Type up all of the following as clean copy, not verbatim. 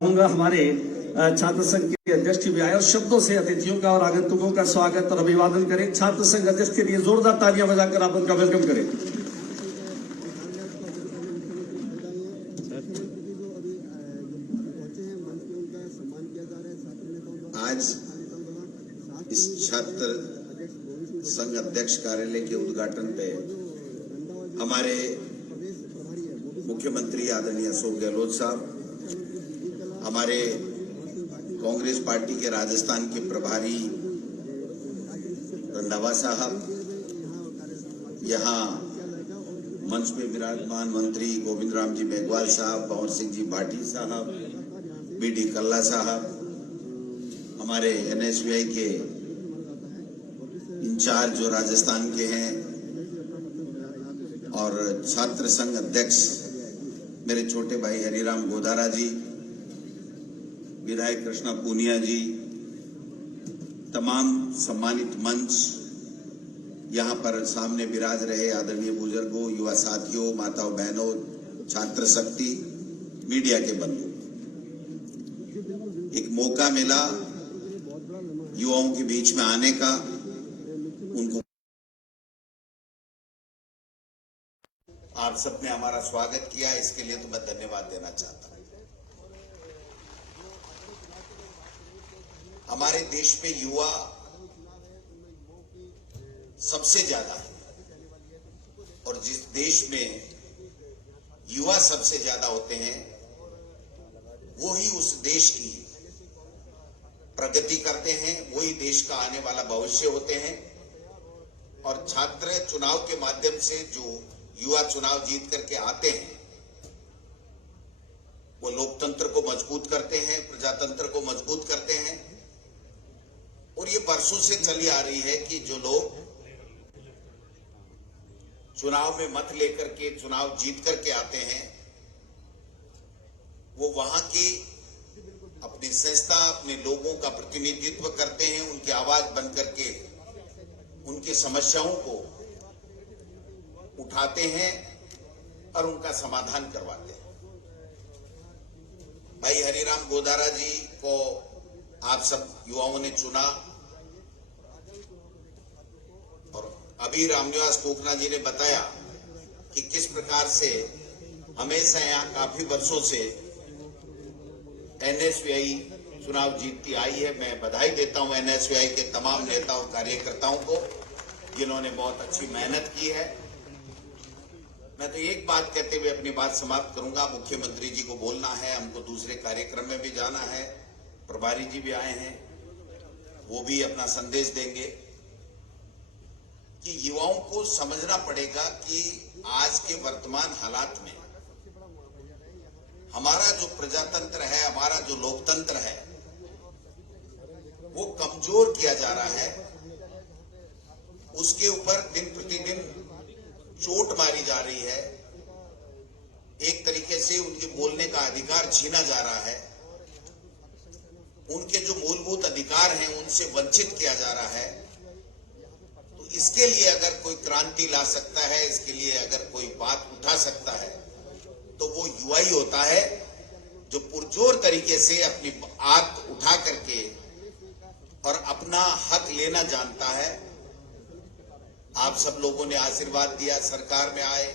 होगा हमारे छात्र संघ के अध्यक्ष भी आए और शब्दों से अतिथियों का और आगंतुकों का स्वागत और अभिवादन करें। छात्र संघ अध्यक्ष के लिए जोरदार तालियां बजाकर आप उनका वेलकम करें। आज इस छात्र संघ अध्यक्ष कार्यालय के उद्घाटन पे हमारे मुख्यमंत्री आदरणीय अशोक गहलोत साहब, हमारे कांग्रेस पार्टी के राजस्थान के प्रभारी रंधावा साहब, यहाँ मंच पे विराजमान मंत्री गोविंद राम जी मेघवाल साहब, पवन सिंह जी भाटी साहब, बीडी कल्ला साहब, हमारे एनएसयूआई के इंचार्ज जो राजस्थान के हैं, और छात्र संघ अध्यक्ष मेरे छोटे भाई हरिराम गोदारा जी, विधायक कृष्णा पूनिया जी, तमाम सम्मानित मंच, यहाँ पर सामने विराज रहे आदरणीय बुजुर्गों, युवा साथियों, माताओं बहनों, छात्र शक्ति, मीडिया के बंधु, एक मौका मिला युवाओं के बीच में आने का, उनको आप सबने हमारा स्वागत किया, इसके लिए तो मैं धन्यवाद देना चाहता हूं। हमारे देश में युवा सबसे ज्यादा है और जिस देश में युवा सबसे ज्यादा होते हैं वो ही उस देश की प्रगति करते हैं, वही देश का आने वाला भविष्य होते हैं। और छात्र चुनाव के माध्यम से जो युवा चुनाव जीत करके आते हैं वो लोकतंत्र को मजबूत करते हैं, प्रजातंत्र को मजबूत करते हैं। और ये वर्षों से चली आ रही है कि जो लोग चुनाव में मत लेकर के चुनाव जीत करके आते हैं वो वहां की अपनी संस्था, अपने लोगों का प्रतिनिधित्व करते हैं, उनकी आवाज बन करके उनकी समस्याओं को उठाते हैं और उनका समाधान करवाते हैं। भाई हरिराम गोदारा जी को आप सब युवाओं ने चुना और अभी रामनिवास कोकना जी ने बताया कि किस प्रकार से हमेशा यहाँ काफी वर्षों से एनएसयूआई चुनाव जीतती आई है। मैं बधाई देता हूं एनएसयूआई के तमाम नेताओं कार्यकर्ताओं को जिन्होंने बहुत अच्छी मेहनत की है। मैं तो एक बात कहते हुए अपनी बात समाप्त करूंगा। मुख्यमंत्री जी को बोलना है, हमको दूसरे कार्यक्रम में भी जाना है, प्रभारी जी भी आए हैं, वो भी अपना संदेश देंगे कि युवाओं को समझना पड़ेगा कि आज के वर्तमान हालात में हमारा जो प्रजातंत्र है, हमारा जो लोकतंत्र है वो कमजोर किया जा रहा है, उसके ऊपर दिन प्रतिदिन चोट मारी जा रही है, एक तरीके से उनके बोलने का अधिकार छीना जा रहा है, उनके जो मूलभूत अधिकार हैं उनसे वंचित किया जा रहा है। तो इसके लिए अगर कोई क्रांति ला सकता है, इसके लिए अगर कोई बात उठा सकता है तो वो युवा ही होता है जो पुरजोर तरीके से अपनी बात उठा करके और अपना हक लेना जानता है। आप सब लोगों ने आशीर्वाद दिया, सरकार में आए,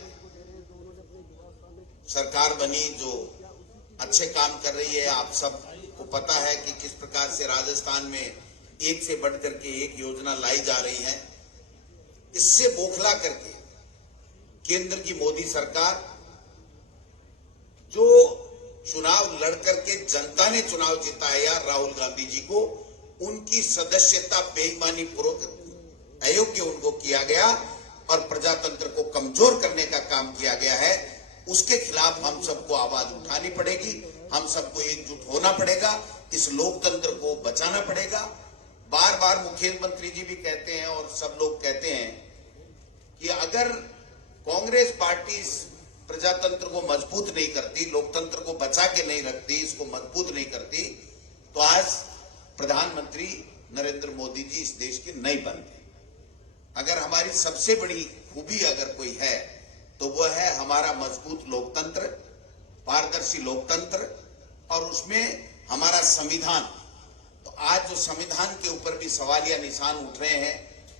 सरकार बनी जो अच्छे काम कर रही है। आप सब को पता है कि किस प्रकार से राजस्थान में एक से बढ़कर के एक योजना लाई जा रही है। इससे बौखला करके केंद्र की मोदी सरकार जो चुनाव लड़कर के जनता ने चुनाव जीता है यार राहुल गांधी जी को, उनकी सदस्यता बेईमानी पूर्वक अयोग्य उनको किया गया और प्रजातंत्र को कमजोर करने का काम किया गया है। उसके खिलाफ हम सबको आवाज उठानी पड़ेगी, हम सबको एकजुट होना पड़ेगा, इस लोकतंत्र को बचाना पड़ेगा। बार बार मुख्यमंत्री जी भी कहते हैं और सब लोग कहते हैं कि अगर कांग्रेस पार्टी प्रजातंत्र को मजबूत नहीं करती, लोकतंत्र को बचा के नहीं रखती, इसको मजबूत नहीं करती, तो आज प्रधानमंत्री नरेंद्र मोदी जी इस देश के नहीं बनते। अगर हमारी सबसे बड़ी खूबी अगर कोई है तो वो है हमारा मजबूत लोकतंत्र, पारदर्शी लोकतंत्र, और उसमें हमारा संविधान। तो आज जो संविधान के ऊपर भी सवालिया निशान उठ रहे हैं,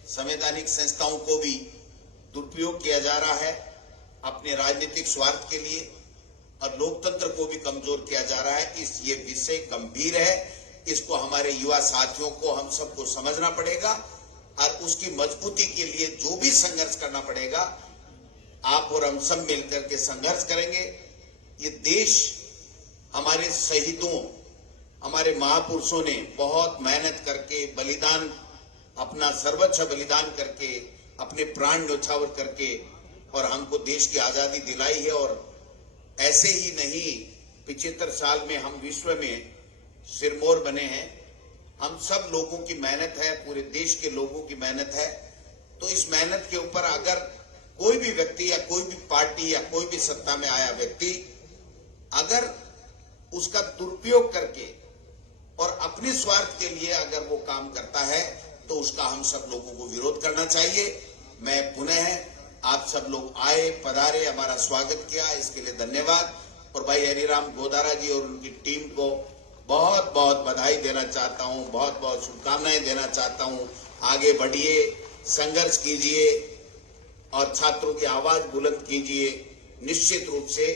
संवैधानिक संस्थाओं को भी दुरुपयोग किया जा रहा है अपने राजनीतिक स्वार्थ के लिए, और लोकतंत्र को भी कमजोर किया जा रहा है। ये विषय गंभीर है, इसको हमारे युवा साथियों को, हम सबको समझना पड़ेगा और उसकी मजबूती के लिए जो भी संघर्ष करना पड़ेगा, आप और हम सब मिलकर के संघर्ष करेंगे। ये देश हमारे शहीदों, हमारे महापुरुषों ने बहुत मेहनत करके, बलिदान, अपना सर्वोच्च बलिदान करके, अपने प्राण न्यौछावर करके और हमको देश की आजादी दिलाई है। और ऐसे ही नहीं, 75 साल में हम विश्व में सिरमौर बने हैं। हम सब लोगों की मेहनत है, पूरे देश के लोगों की मेहनत है। तो इस मेहनत के ऊपर अगर कोई भी व्यक्ति या कोई भी पार्टी या कोई भी सत्ता में आया व्यक्ति अगर उसका दुरुपयोग करके और अपने स्वार्थ के लिए अगर वो काम करता है, तो उसका हम सब लोगों को विरोध करना चाहिए। मैं पुनः आप सब लोग आए, पधारे, हमारा स्वागत किया, इसके लिए धन्यवाद। और भाई हरिराम गोदारा जी और उनकी टीम को बहुत बहुत बधाई देना चाहता हूं, बहुत बहुत शुभकामनाएं देना चाहता हूं। आगे बढ़िए, संघर्ष कीजिए और छात्रों की आवाज बुलंद कीजिए। निश्चित रूप से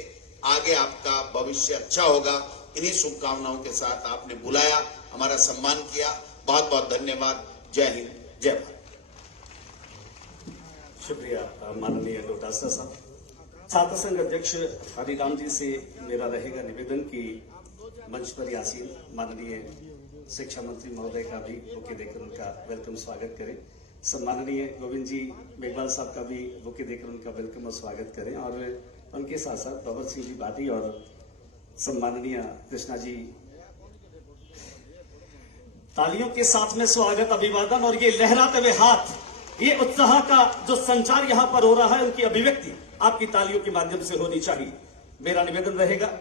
आगे आपका भविष्य अच्छा होगा। इन्हीं शुभकामनाओं के साथ आपने बुलाया, हमारा सम्मान किया, बहुत बहुत धन्यवाद। जय हिंद, जय भारत। शुक्रिया माननीय डोटासरा साहब। छात्र संघ अध्यक्ष हरिराम जी से मेरा रहेगा निवेदन कि मंच पर आसीन माननीय शिक्षा मंत्री महोदय का भी बुके देकर उनका वेलकम स्वागत करें। सम्माननीय गोविंद जी मेघवाल साहब का भी बुके देकर उनका वेलकम और स्वागत करें। और उनके साथ साथ बाबर सिंह जी बादी और सम्माननीय कृष्णा जी, तालियों के साथ में स्वागत, अभिवादन और ये लहराते हुए हाथ, ये उत्साह का जो संचार यहां पर हो रहा है, उनकी अभिव्यक्ति आपकी तालियों के माध्यम से होनी चाहिए। मेरा निवेदन रहेगा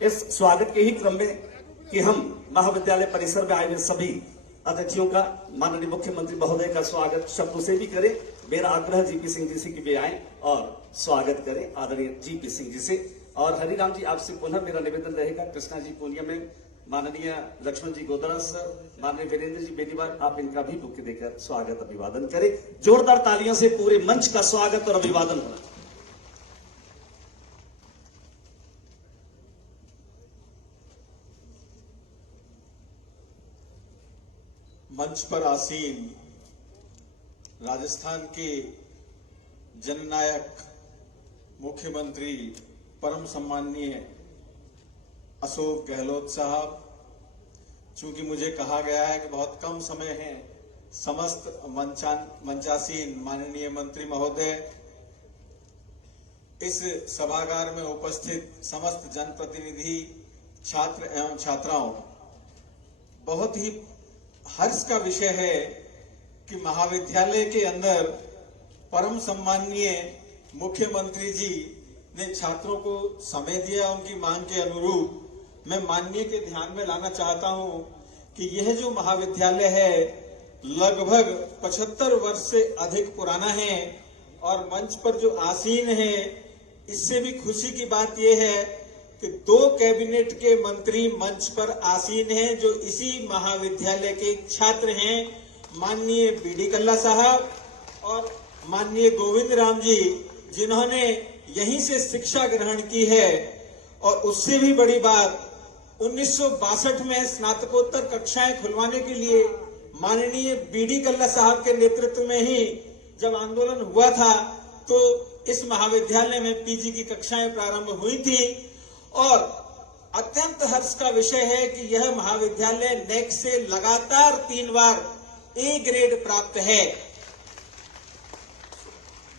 इस स्वागत के ही क्रम में कि हम महाविद्यालय परिसर में आए हुए सभी अतिथियों का माननीय मुख्यमंत्री महोदय का स्वागत शब्दों से भी करें। मेरा आग्रह जीपी सिंह जी से कि वे आए और स्वागत करें आदरणीय जीपी सिंह जी से। और हरिराम जी, आपसे पुनः मेरा निवेदन रहेगा, कृष्णा जी पूनिया में, माननीय लक्ष्मण जी गोदरा सर, माननीय वीरेंद्र जी बेनीवाल, आप इनका भी बुके देकर स्वागत अभिवादन करें। जोरदार तालियों से पूरे मंच का स्वागत और अभिवादन होना। मंच पर आसीन राजस्थान के जननायक मुख्यमंत्री परम सम्माननीय अशोक गहलोत साहब, चूंकि मुझे कहा गया है कि बहुत कम समय है, समस्त मंचासीन माननीय मंत्री महोदय, इस सभागार में उपस्थित समस्त जनप्रतिनिधि, छात्र एवं छात्राओं, बहुत ही हर्ष का विषय है कि महाविद्यालय के अंदर परम सम्माननीय मुख्यमंत्री जी ने छात्रों को समय दिया। उनकी मांग के अनुरूप मैं माननीय के ध्यान में लाना चाहता हूं कि यह जो महाविद्यालय है लगभग 75 वर्ष से अधिक पुराना है और मंच पर जो आसीन है, इससे भी खुशी की बात यह है कि 2 कैबिनेट के मंत्री मंच पर आसीन हैं जो इसी महाविद्यालय के छात्र हैं, माननीय बीडी कल्ला साहब और माननीय गोविंद राम जी, जिन्होंने यहीं से शिक्षा ग्रहण की है। और उससे भी बड़ी बात, 1962 में स्नातकोत्तर कक्षाएं खुलवाने के लिए माननीय बीडी कल्ला साहब के नेतृत्व में ही जब आंदोलन हुआ था, तो इस महाविद्यालय में पीजी की कक्षाएं प्रारंभ हुई थी। और अत्यंत हर्ष का विषय है कि यह महाविद्यालय नेक से लगातार 3 बार ए ग्रेड प्राप्त है।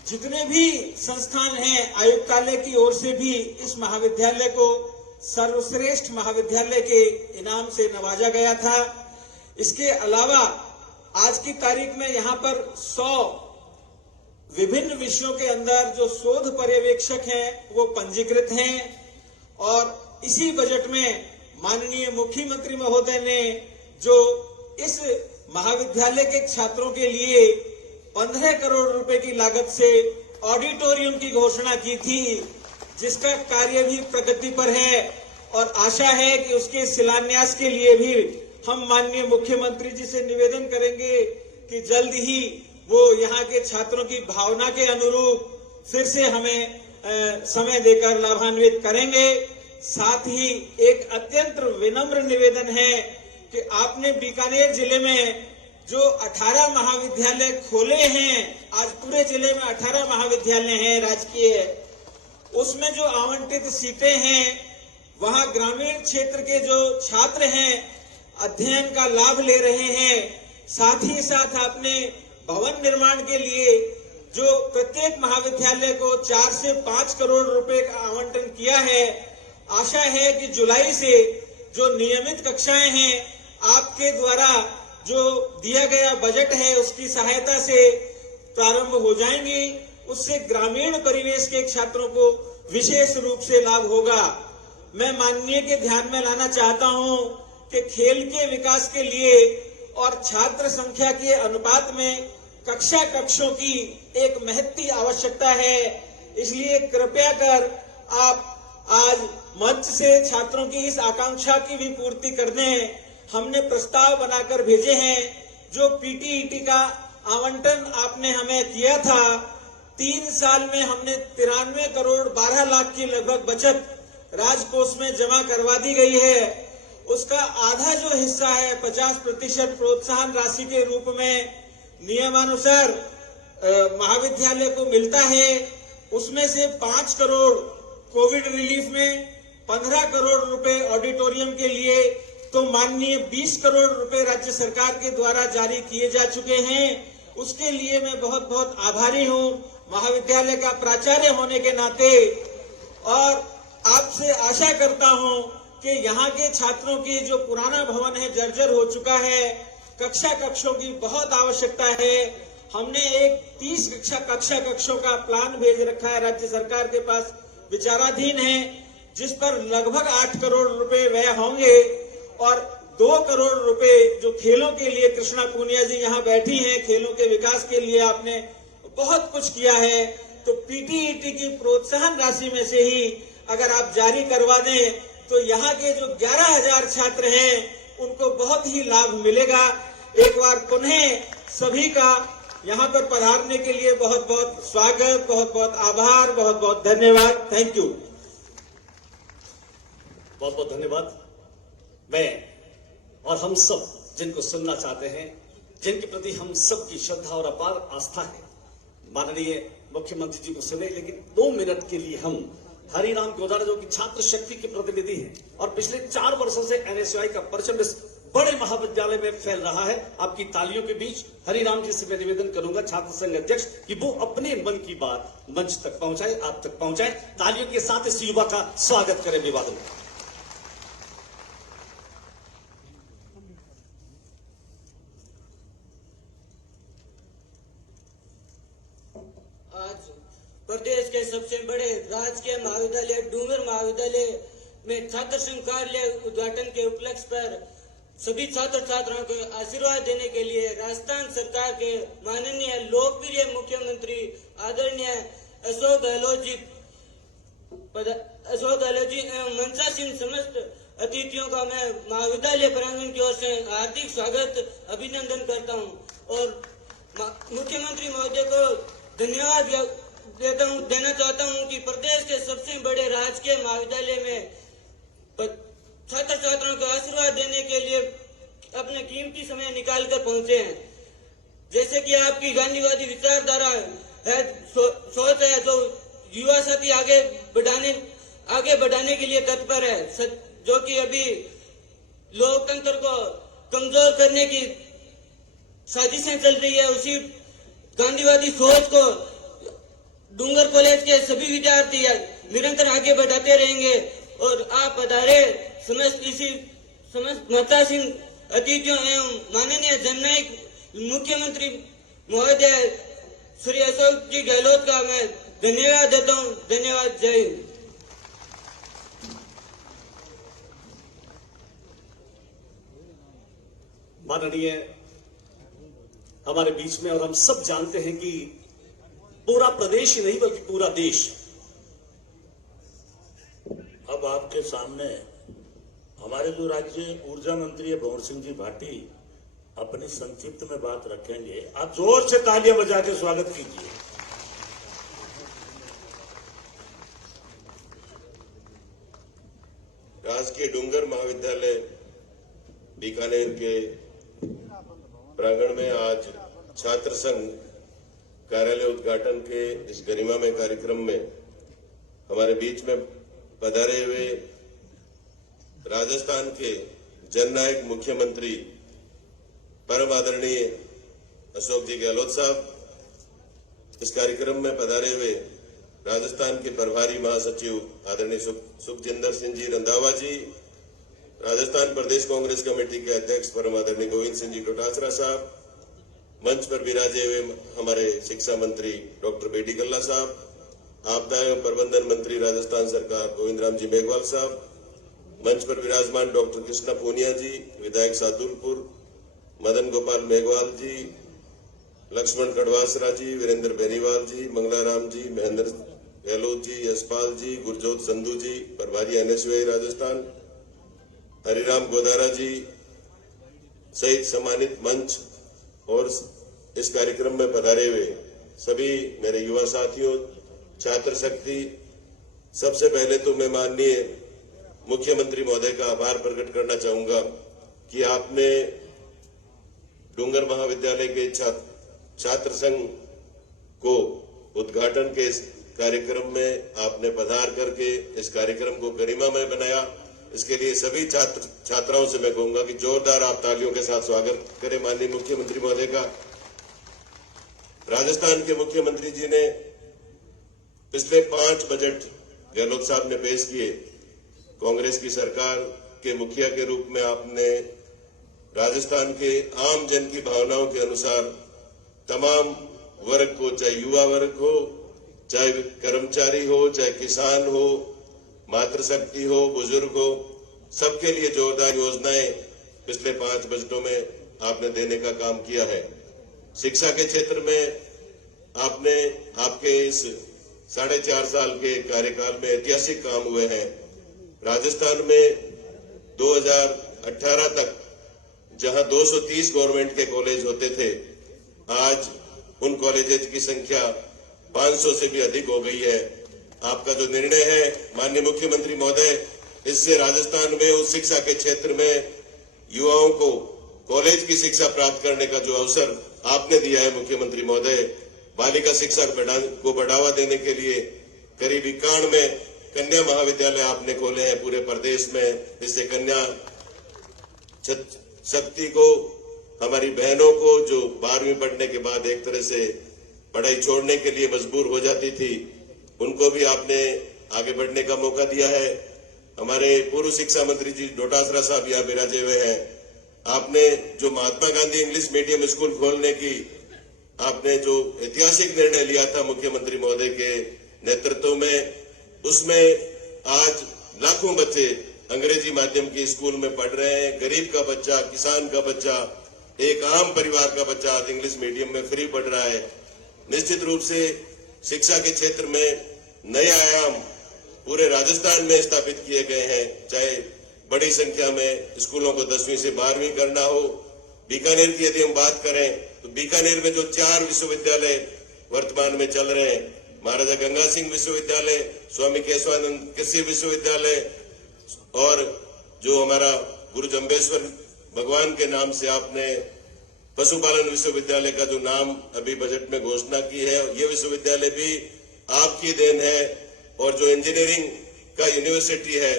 जितने भी संस्थान हैं, आयुक्तालय की ओर से भी इस महाविद्यालय को सर्वश्रेष्ठ महाविद्यालय के इनाम से नवाजा गया था। इसके अलावा आज की तारीख में यहाँ पर 100 विभिन्न विषयों के अंदर जो शोध पर्यवेक्षक हैं वो पंजीकृत हैं। और इसी बजट में माननीय मुख्यमंत्री महोदय ने जो इस महाविद्यालय के छात्रों के लिए 15 करोड़ रुपए की लागत से ऑडिटोरियम की घोषणा की थी, जिसका कार्य भी प्रगति पर है। और आशा है कि उसके शिलान्यास के लिए भी हम माननीय मुख्यमंत्री जी से निवेदन करेंगे कि जल्द ही वो यहाँ के छात्रों की भावना के अनुरूप फिर से हमें समय देकर लाभान्वित करेंगे। साथ ही एक अत्यंत विनम्र निवेदन है कि आपने बीकानेर जिले में जो 18 महाविद्यालय खोले हैं, आज पूरे जिले में 18 महाविद्यालय हैं राजकीय, उसमें जो आवंटित सीटें हैं वहां ग्रामीण क्षेत्र के जो छात्र हैं अध्ययन का लाभ ले रहे हैं। साथ ही साथ आपने भवन निर्माण के लिए जो प्रत्येक महाविद्यालय को 4 से 5 करोड़ रुपए का आवंटन किया है। आशा है कि जुलाई से जो नियमित कक्षाएं हैं आपके द्वारा जो दिया गया बजट है उसकी सहायता से प्रारंभ हो जाएंगी। उससे ग्रामीण परिवेश के छात्रों को विशेष रूप से लाभ होगा। मैं माननीय के ध्यान में लाना चाहता हूं कि खेल के विकास के लिए और छात्र संख्या के अनुपात में कक्षा कक्षों की एक महती आवश्यकता है। इसलिए कृपया कर आप आज मंच से छात्रों की इस आकांक्षा की भी पूर्ति कर दें। हमने प्रस्ताव बनाकर भेजे हैं। जो पीटीईटी का आवंटन आपने हमें किया था, 3 साल में हमने 93 करोड़ 12 लाख की लगभग बचत राजकोष में जमा करवा दी गई है। उसका आधा जो हिस्सा है 50% प्रोत्साहन राशि के रूप में नियमानुसार महाविद्यालय को मिलता है। उसमें से 5 करोड़ कोविड रिलीफ में, 15 करोड़ रुपए ऑडिटोरियम के लिए, तो माननीय 20 करोड़ रुपए राज्य सरकार के द्वारा जारी किए जा चुके हैं। उसके लिए मैं बहुत बहुत आभारी हूं महाविद्यालय का प्राचार्य होने के नाते, और आपसे आशा करता हूं कि यहाँ के छात्रों की जो पुराना भवन है जर्जर हो चुका है, कक्षा कक्षों की बहुत आवश्यकता है। हमने एक 30 कक्षा कक्षों का प्लान भेज रखा है, राज्य सरकार के पास विचाराधीन है, जिस पर लगभग 8 करोड़ रुपए व्यय होंगे और 2 करोड़ रुपए जो खेलों के लिए, कृष्णा पूनिया जी यहाँ बैठी हैं, खेलों के विकास के लिए आपने बहुत कुछ किया है, तो पीटीईटी की प्रोत्साहन राशि में से ही अगर आप जारी करवा दें तो यहाँ के जो 11,000 छात्र हैं उनको बहुत ही लाभ मिलेगा। एक बार पुनः सभी का यहाँ पर पधारने के लिए बहुत बहुत स्वागत, बहुत बहुत आभार, बहुत बहुत धन्यवाद। Thank you. बहुत बहुत धन्यवाद। मैं और हम सब जिनको सुनना चाहते हैं, जिनके प्रति हम सब की श्रद्धा और अपार आस्था है, माननीय मुख्यमंत्री जी को सुने। लेकिन 2 मिनट के लिए हम हरिराम गोदारा जो कि छात्र शक्ति के प्रतिनिधि हैं और पिछले 4 वर्षों से एनएसयूआई का परचम इस बड़े महाविद्यालय में फैल रहा है, आपकी तालियों के बीच हरिराम जी से मैं निवेदन करूंगा, छात्र संघ अध्यक्ष, कि वो अपने मन की बात मंच तक पहुंचाए, आप तक पहुंचाए। तालियों के साथ इस युवा का स्वागत करें विवादों में। आज प्रदेश के सबसे बड़े राजकीय महाविद्यालय डूंगर महाविद्यालय में छात्र संघ कार्यालय उद्घाटन के उपलक्ष्य पर सभी छात्र छात्राओं को आशीर्वाद देने के लिए राजस्थान सरकार के माननीय लोकप्रिय मुख्यमंत्री आदरणीय अशोक गहलोत जी एवं मंचासीन समस्त अतिथियों का मैं महाविद्यालय प्रांगण की ओर से हार्दिक स्वागत अभिनंदन करता हूं और मुख्यमंत्री महोदय को धन्यवाद देना चाहता हूं कि प्रदेश के सबसे बड़े राजकीय महाविद्यालय में छात्र छात्राओं को आशीर्वाद देने के लिए अपने कीमती समय निकाल कर पहुंचे हैं। जैसे कि आपकी गांधीवादी विचारधारा है, सोच है, जो युवा साथी आगे बढ़ाने के लिए तत्पर है, जो कि अभी लोकतंत्र को कमजोर करने की साजिशें चल रही है, उसी गांधीवादी सोच को डूंगर कॉलेज के सभी विद्यार्थी निरंतर आगे बढ़ाते रहेंगे। और आप पधारे समस्त मतासीन अतिथियों एवं माननीय जननायक मुख्यमंत्री महोदय श्री अशोक जी गहलोत का मैं धन्यवाद देता हूँ। धन्यवाद। जय हिंद। माननीय हमारे बीच में, और हम सब जानते हैं कि पूरा प्रदेश ही नहीं बल्कि पूरा देश अब आपके सामने हमारे जो राज्य ऊर्जा मंत्री है भंवर सिंह जी भाटी अपनी संक्षिप्त में बात रखेंगे। आप जोर से तालियां बजा के स्वागत कीजिए। राजकीय डूंगर महाविद्यालय बीकानेर के प्रांगण में आज छात्र संघ कार्यालय उद्घाटन के इस गरिमामय कार्यक्रम में हमारे बीच में पधारे हुए राजस्थान के जननायक मुख्यमंत्री परम आदरणीय अशोक जी गहलोत साहब, इस कार्यक्रम में पधारे हुए राजस्थान के प्रभारी महासचिव आदरणीय सुखजिंदर सिंह जी रंधावा जी, राजस्थान प्रदेश कांग्रेस कमेटी के अध्यक्ष परम आदरणीय गोविंद सिंह जी डोटासरा साहब, मंच पर विराजे हुए हमारे शिक्षा मंत्री डॉक्टर बेटी कल्ला साहब, आपदा एवं प्रबंधन मंत्री राजस्थान सरकार गोविंद राम जी मेघवाल साहब, मंच पर विराजमान डॉक्टर कृष्णा पूनिया जी, विधायक सादुलपुर मदन गोपाल मेघवाल जी, लक्ष्मण कड़वासरा जी, वीरेंद्र बेनीवाल जी, मंगलाराम जी, महेंद्र गहलोत जी, यशपाल जी, गुरजोत संधू जी, प्रभारी एनएसयूआई राजस्थान, हरिराम गोदारा जी सहित सम्मानित मंच और इस कार्यक्रम में पधारे हुए सभी मेरे युवा साथियों, छात्र शक्ति, सबसे पहले तो मैं माननीय मुख्यमंत्री महोदय का आभार प्रकट करना चाहूंगा कि आपने डूंगर महाविद्यालय के छात्र संघ को उद्घाटन के इस कार्यक्रम में आपने पधार करके इस कार्यक्रम को गरिमामय बनाया। इसके लिए सभी छात्राओं से मैं कहूंगा कि जोरदार आप तालियों के साथ स्वागत करें माननीय मुख्यमंत्री महोदय का। राजस्थान के मुख्यमंत्री जी ने पिछले 5 बजट गहलोत साहब ने पेश किए। कांग्रेस की सरकार के मुखिया के रूप में आपने राजस्थान के आम जन की भावनाओं के अनुसार तमाम वर्ग को, चाहे युवा वर्ग हो, चाहे कर्मचारी हो, चाहे किसान हो, मातृशक्ति हो, बुजुर्ग हो, सबके लिए जोरदार योजनाएं पिछले 5 बजटों में आपने देने का काम किया है। शिक्षा के क्षेत्र में आपने आपके इस 4.5 साल के कार्यकाल में ऐतिहासिक काम हुए हैं। राजस्थान में 2018 तक जहां 230 गवर्नमेंट के कॉलेज होते थे, आज उन कॉलेजेस की संख्या 500 से भी अधिक हो गई है। आपका जो निर्णय है माननीय मुख्यमंत्री महोदय, इससे राजस्थान में उच्च शिक्षा के क्षेत्र में युवाओं को कॉलेज की शिक्षा प्राप्त करने का जो अवसर आपने दिया है मुख्यमंत्री महोदय, बालिका शिक्षा को बढ़ावा देने के लिए करीब 91 कन्या महाविद्यालय आपने खोले हैं पूरे प्रदेश में। इससे कन्या शक्ति को, हमारी बहनों को जो 12वीं पढ़ने के बाद एक तरह से पढ़ाई छोड़ने के लिए मजबूर हो जाती थी, उनको भी आपने आगे बढ़ने का मौका दिया है। हमारे पूर्व शिक्षा मंत्री जी डोटासरा साहब यहाँ विराजे हुए हैं। आपने जो Mahatma Gandhi English medium school खोलने की आपने जो ऐतिहासिक निर्णय लिया था मुख्यमंत्री महोदय के नेतृत्व में, उसमें आज लाखों बच्चे अंग्रेजी माध्यम के स्कूल में पढ़ रहे हैं। गरीब का बच्चा, किसान का बच्चा, एक आम परिवार का बच्चा आज इंग्लिश मीडियम में फ्री पढ़ रहा है। निश्चित रूप से शिक्षा के क्षेत्र में नए आयाम पूरे राजस्थान में स्थापित किए गए हैं। चाहे बड़ी संख्या में स्कूलों को 10वीं से 12वीं करना हो। बीकानेर की यदि हम बात करें तो बीकानेर में जो 4 विश्वविद्यालय वर्तमान में चल रहे हैं, महाराजा गंगा सिंह विश्वविद्यालय, स्वामी केशवानंद कृषि विश्वविद्यालय और जो हमारा गुरु जम्बेश्वर भगवान के नाम से आपने पशुपालन विश्वविद्यालय का जो नाम अभी बजट में घोषणा की है, ये विश्वविद्यालय भी आपकी देन है। और जो इंजीनियरिंग का यूनिवर्सिटी है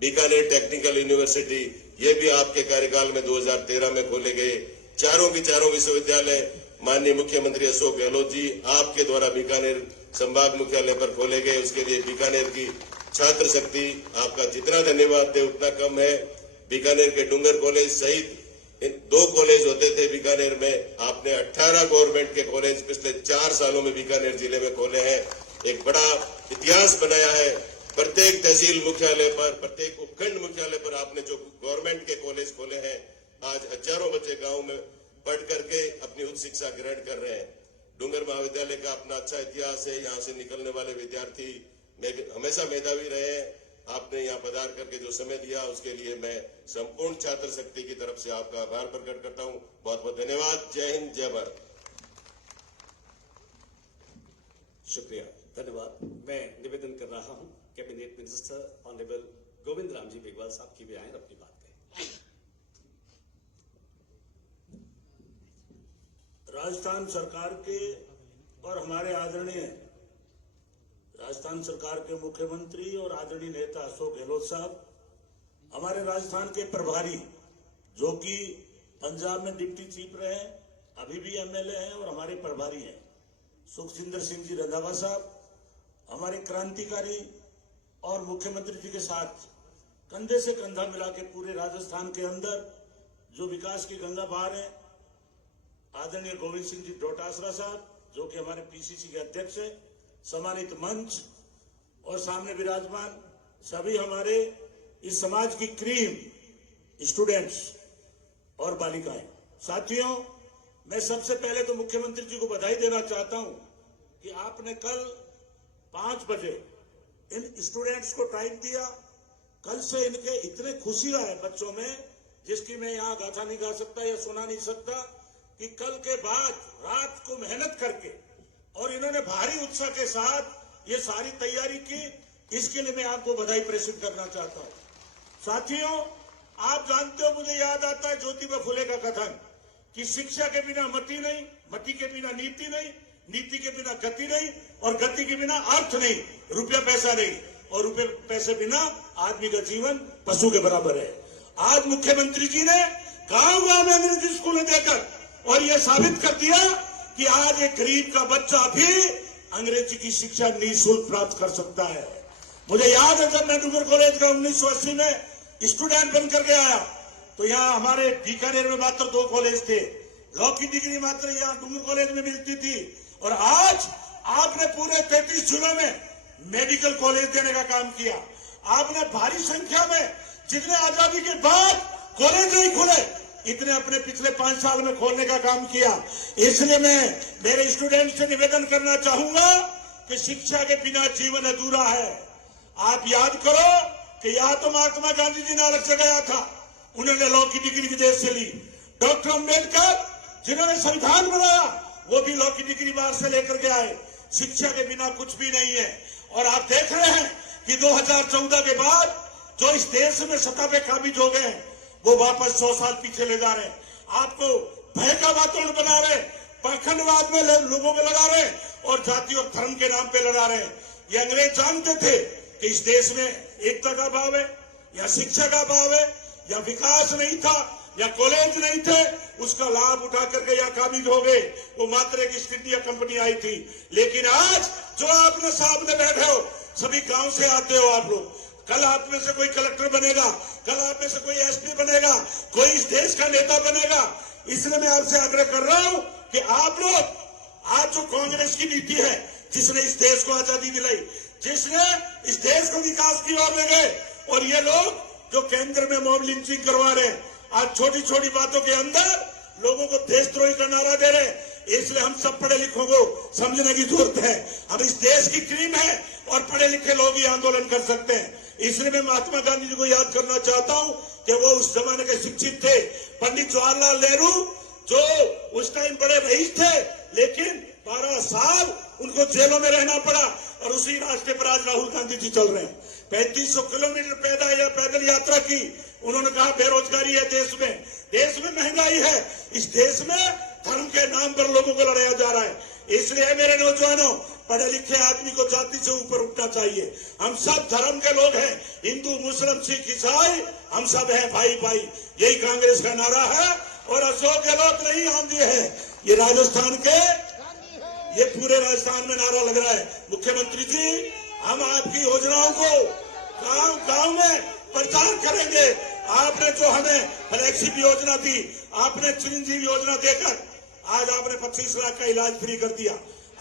बीकानेर टेक्निकल यूनिवर्सिटी, ये भी आपके कार्यकाल में 2013 में खोले गए। चारों की चारों विश्वविद्यालय माननीय मुख्यमंत्री अशोक गहलोत जी आपके द्वारा बीकानेर संभाग मुख्यालय पर खोले गए। उसके लिए बीकानेर की छात्र शक्ति आपका जितना धन्यवाद दे उतना कम है। बीकानेर के डूंगर कॉलेज सहित 2 कॉलेज होते थे बीकानेर में, आपने 18 गवर्नमेंट के कॉलेज पिछले 4 सालों में बीकानेर जिले में खोले हैं। एक बड़ा इतिहास बनाया है। प्रत्येक तहसील मुख्यालय पर, प्रत्येक उपखंड मुख्यालय पर आपने जो गवर्नमेंट के कॉलेज खोले हैं, आज हजारों बच्चे गांव में पढ़ करके अपनी उच्च शिक्षा ग्रहण कर रहे हैं। डूंगर महाविद्यालय का अपना अच्छा इतिहास है। यहाँ से निकलने वाले विद्यार्थी हमेशा मेधावी रहे हैं। आपने यहाँ पधार करके जो समय दिया उसके लिए मैं संपूर्ण छात्र शक्ति की तरफ से आपका आभार प्रकट करता हूँ। बहुत बहुत धन्यवाद। जय हिंद, जय भारत। शुक्रिया, धन्यवाद। मैं निवेदन कर रहा हूं cabinet minister honourable Govind Ram ji Meghwal साहब की भी आए और अपनी बात कहें। राजस्थान सरकार के और हमारे आदरणीय राजस्थान सरकार के मुख्यमंत्री और आदरणीय नेता अशोक गहलोत साहब, हमारे राजस्थान के प्रभारी जो कि पंजाब में डिप्टी चीफ रहे, अभी भी एमएलए हैं और हमारे प्रभारी हैं, सुखजिंदर सिंह जी रंधावा साहब, हमारे क्रांतिकारी और मुख्यमंत्री जी के साथ कंधे से कंधा मिला के पूरे राजस्थान के अंदर जो विकास की गंगा बहा रहे, आदरणीय गोविंद सिंह जी डोटासरा साहब जो कि हमारे पीसीसी के अध्यक्ष है, सम्मानित मंच और सामने विराजमान सभी हमारे इस समाज की क्रीम स्टूडेंट्स और बालिकाएं, साथियों, मैं सबसे पहले तो मुख्यमंत्री जी को बधाई देना चाहता हूं कि आपने कल 5 बजे इन स्टूडेंट्स को टाइम दिया। कल से इनके इतने खुशी आए बच्चों में, जिसकी मैं यहाँ गाथा नहीं गा सकता या सुना नहीं सकता, कि कल के बाद रात को मेहनत करके और इन्होंने भारी उत्साह के साथ ये सारी तैयारी की। इसके लिए मैं आपको बधाई प्रेषित करना चाहता हूं। साथियों, आप जानते हो, मुझे याद आता है ज्योतिबा फुले का कथन कि शिक्षा के बिना मति नहीं, मति के बिना नीति नहीं, नीति के बिना गति नहीं और गति के बिना अर्थ नहीं, रुपया पैसा नहीं और रुपये पैसे बिना आदमी का जीवन पशु के बराबर है। आज मुख्यमंत्री जी ने गांव-गांव में अंग्रेजी स्कूलें देकर और यह साबित कर दिया कि आज एक गरीब का बच्चा भी अंग्रेजी की शिक्षा निःशुल्क प्राप्त कर सकता है। मुझे याद है जब मैं डूंगर कॉलेज का 1980 में स्टूडेंट बनकर के आया तो यहाँ हमारे बीकानेर में मात्र 2 कॉलेज थे, लॉ की डिग्री मात्र यहाँ डूंगर कॉलेज में मिलती थी। और आज आपने पूरे 33 जिलों में मेडिकल कॉलेज देने का काम किया। आपने भारी संख्या में जितने आजादी के बाद कॉलेज नहीं खुले, इतने अपने पिछले 5 साल में खोलने का काम किया। इसलिए मैं मेरे स्टूडेंट से निवेदन करना चाहूंगा कि शिक्षा के बिना जीवन अधूरा है। आप याद करो कि या तो महात्मा गांधी जी नालक से गया था, उन्होंने लॉ की डिग्री विदेश से ली। डॉक्टर अंबेडकर जिन्होंने संविधान बनाया, वो भी लॉ की डिग्री बाहर से लेकर के आए। शिक्षा के बिना कुछ भी नहीं है। और आप देख रहे हैं कि 2014 के बाद जो इस देश में सत्ता पे काबिज हो गए, वो वापस 100 साल पीछे ले जा रहे। आपको भय का वातावरण बना रहे, पाखंडवाद में लोगों को लड़ा रहे और जाति और धर्म के नाम पे लड़ा रहे। ये अंग्रेज जानते थे कि इस देश में एकता का भाव है या शिक्षा का भाव है या विकास नहीं था या कॉलेज नहीं थे, उसका लाभ उठा करके या काबिज हो गए। वो मात्र एक ईस्ट इंडिया कंपनी आई थी। लेकिन आज जो आपने सामने बैठे हो, सभी गांव से आते हो आप लोग। कल आप में से कोई कलेक्टर बनेगा, कल आप में से कोई एसपी बनेगा, कोई इस देश का नेता बनेगा। इसलिए मैं आपसे आग्रह कर रहा हूं कि आप लोग आज जो कांग्रेस की नीति है, जिसने इस देश को आजादी दिलाई, जिसने इस देश को विकास की ओर ले गए, और ये लोग जो केंद्र में मॉब लिंचिंग करवा रहे हैं, आज छोटी छोटी बातों के अंदर लोगों को देशद्रोही का नारा दे रहे हैं। इसलिए हम सब पढ़े लिखों को समझने की जरूरत है। हम इस देश की क्रीम है और पढ़े लिखे लोग ही आंदोलन कर सकते हैं। इसलिए मैं महात्मा गांधी जी को याद करना चाहता हूं कि वो उस जमाने के शिक्षित थे। पंडित जवाहरलाल नेहरू जो उस टाइम बड़े रईस थे, लेकिन 12 साल उनको जेलों में रहना पड़ा और उसी रास्ते पर आज राहुल गांधी जी चल रहे हैं। 3500 किलोमीटर पैदल यात्रा की। उन्होंने कहा बेरोजगारी है देश में महंगाई है, इस देश में धर्म के नाम पर लोगों को लड़ाया जा रहा है। इसलिए मेरे नौजवानों, पढ़े लिखे आदमी को जाति से ऊपर उठना चाहिए। हम सब धर्म के लोग हैं, हिंदू मुस्लिम सिख ईसाई, हम सब हैं भाई भाई। यही कांग्रेस का नारा है और अशोक गहलोत नहीं आंधी है, ये राजस्थान के, ये पूरे राजस्थान में नारा लग रहा है। मुख्यमंत्री जी, हम आपकी योजनाओं को गांव गांव में प्रचार करेंगे। आपने जो हमें फ्लैगशिप योजना दी, आपने चिरंजीवी योजना देकर आज आपने 25 लाख का इलाज फ्री कर दिया।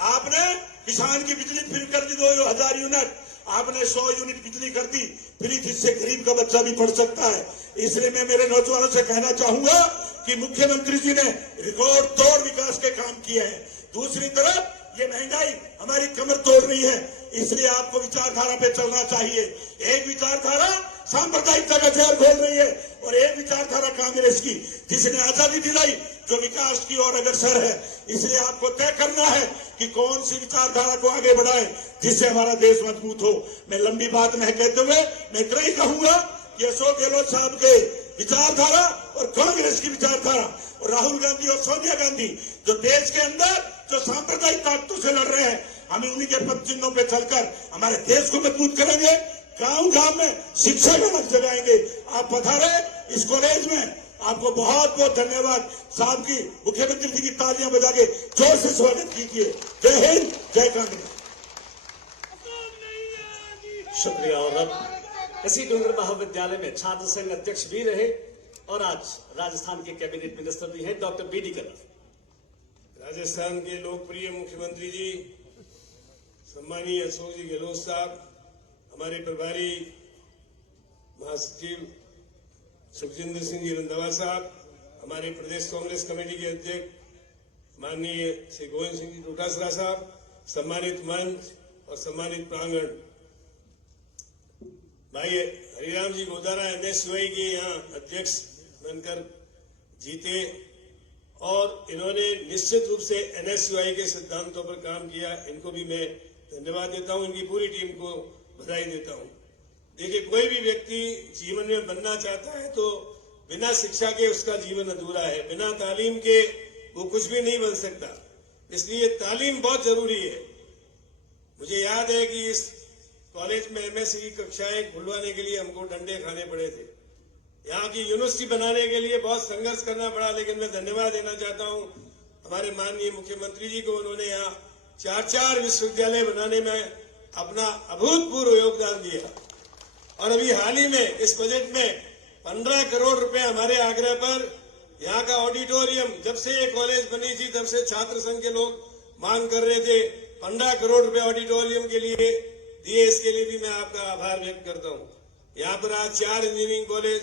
आपने किसान की बिजली फ्री कर दी 2000 यूनिट, आपने 100 यूनिट बिजली कर दी फ्री, जिससे गरीब का बच्चा भी पढ़ सकता है। इसलिए मैं मेरे नौजवानों से कहना चाहूंगा कि मुख्यमंत्री जी ने रिकॉर्ड तोड़ विकास के काम किए हैं। दूसरी तरफ ये महंगाई हमारी कमर तोड़ रही है। इसलिए आपको विचारधारा पे चलना चाहिए। एक विचारधारा सांप्रदायिकता का जहर घोल रही है और एक विचारधारा कांग्रेस की, जिसने आजादी दिलाई, जो विकास की ओर अग्रसर है। इसलिए आपको तय करना है कि कौन सी विचारधारा को आगे बढ़ाए जिससे हमारा देश मजबूत हो। मैं लंबी बात नहीं कहते हुए मैं इतना ही कहूंगा कि अशोक गहलोत साहब के विचारधारा और कांग्रेस की विचारधारा और राहुल गांधी और सोनिया गांधी जो देश के अंदर जो सांप्रदायिक ताकतों से लड़ रहे हैं, हम उन्हीं के पद चिन्हों पर चलकर हमारे देश को मजबूत करेंगे। गांव गांव में शिक्षा का लक्ष्य जगाएंगे। आप पधारे इस कॉलेज में, आपको बहुत बहुत धन्यवाद। साहब की मुख्यमंत्री जी की तालियां बजा के जोर से स्वागत कीजिए। जय हिंद, जय कांग्रेस। शुक्रिया। और अब इसी डूंगर महाविद्यालय में छात्र संघ अध्यक्ष भी रहे और आज राजस्थान के कैबिनेट मिनिस्टर भी हैं डॉक्टर बी डी कल्लर। राजस्थान के लोकप्रिय मुख्यमंत्री जी सम्मानीय अशोक जी गहलोत साहब, हमारे प्रभारी महासचिव सुखजिंदर सिंह जी रंधावा साहब, हमारे प्रदेश कांग्रेस कमेटी के अध्यक्ष माननीय श्री गोविंद सिंह जी डोटासरा साहब, सम्मानित मंच और सम्मानित प्रांगण, भाई हरिराम जी गोदारा NSUI के यहाँ अध्यक्ष बनकर जीते और इन्होंने निश्चित रूप से NSUI के सिद्धांतों पर काम किया। इनको भी मैं धन्यवाद देता हूँ, इनकी पूरी टीम को बधाई देता हूँ। देखिए, कोई भी व्यक्ति जीवन में बनना चाहता है तो बिना शिक्षा के उसका जीवन अधूरा है। बिना तालीम के वो कुछ भी नहीं बन सकता। इसलिए तालीम बहुत जरूरी है। मुझे याद है कि इस कॉलेज में MSc की कक्षाएं खुलवाने के लिए हमको डंडे खाने पड़े थे। यहाँ की यूनिवर्सिटी बनाने के लिए बहुत संघर्ष करना पड़ा, लेकिन मैं धन्यवाद देना चाहता हूँ हमारे माननीय मुख्यमंत्री जी को। उन्होंने यहाँ 4 विश्वविद्यालय बनाने में अपना अभूतपूर्व योगदान दिया और अभी हाल ही में इस बजट में 15 करोड़ रुपए हमारे आग्रह पर यहाँ का ऑडिटोरियम, जब से ये कॉलेज बनी थी तब से छात्र संघ के लोग मांग कर रहे थे, 15 करोड़ रुपए ऑडिटोरियम के लिए दिए। इसके लिए भी मैं आपका आभार व्यक्त करता हूँ। यहाँ पर आज 4 इंजीनियरिंग कॉलेज,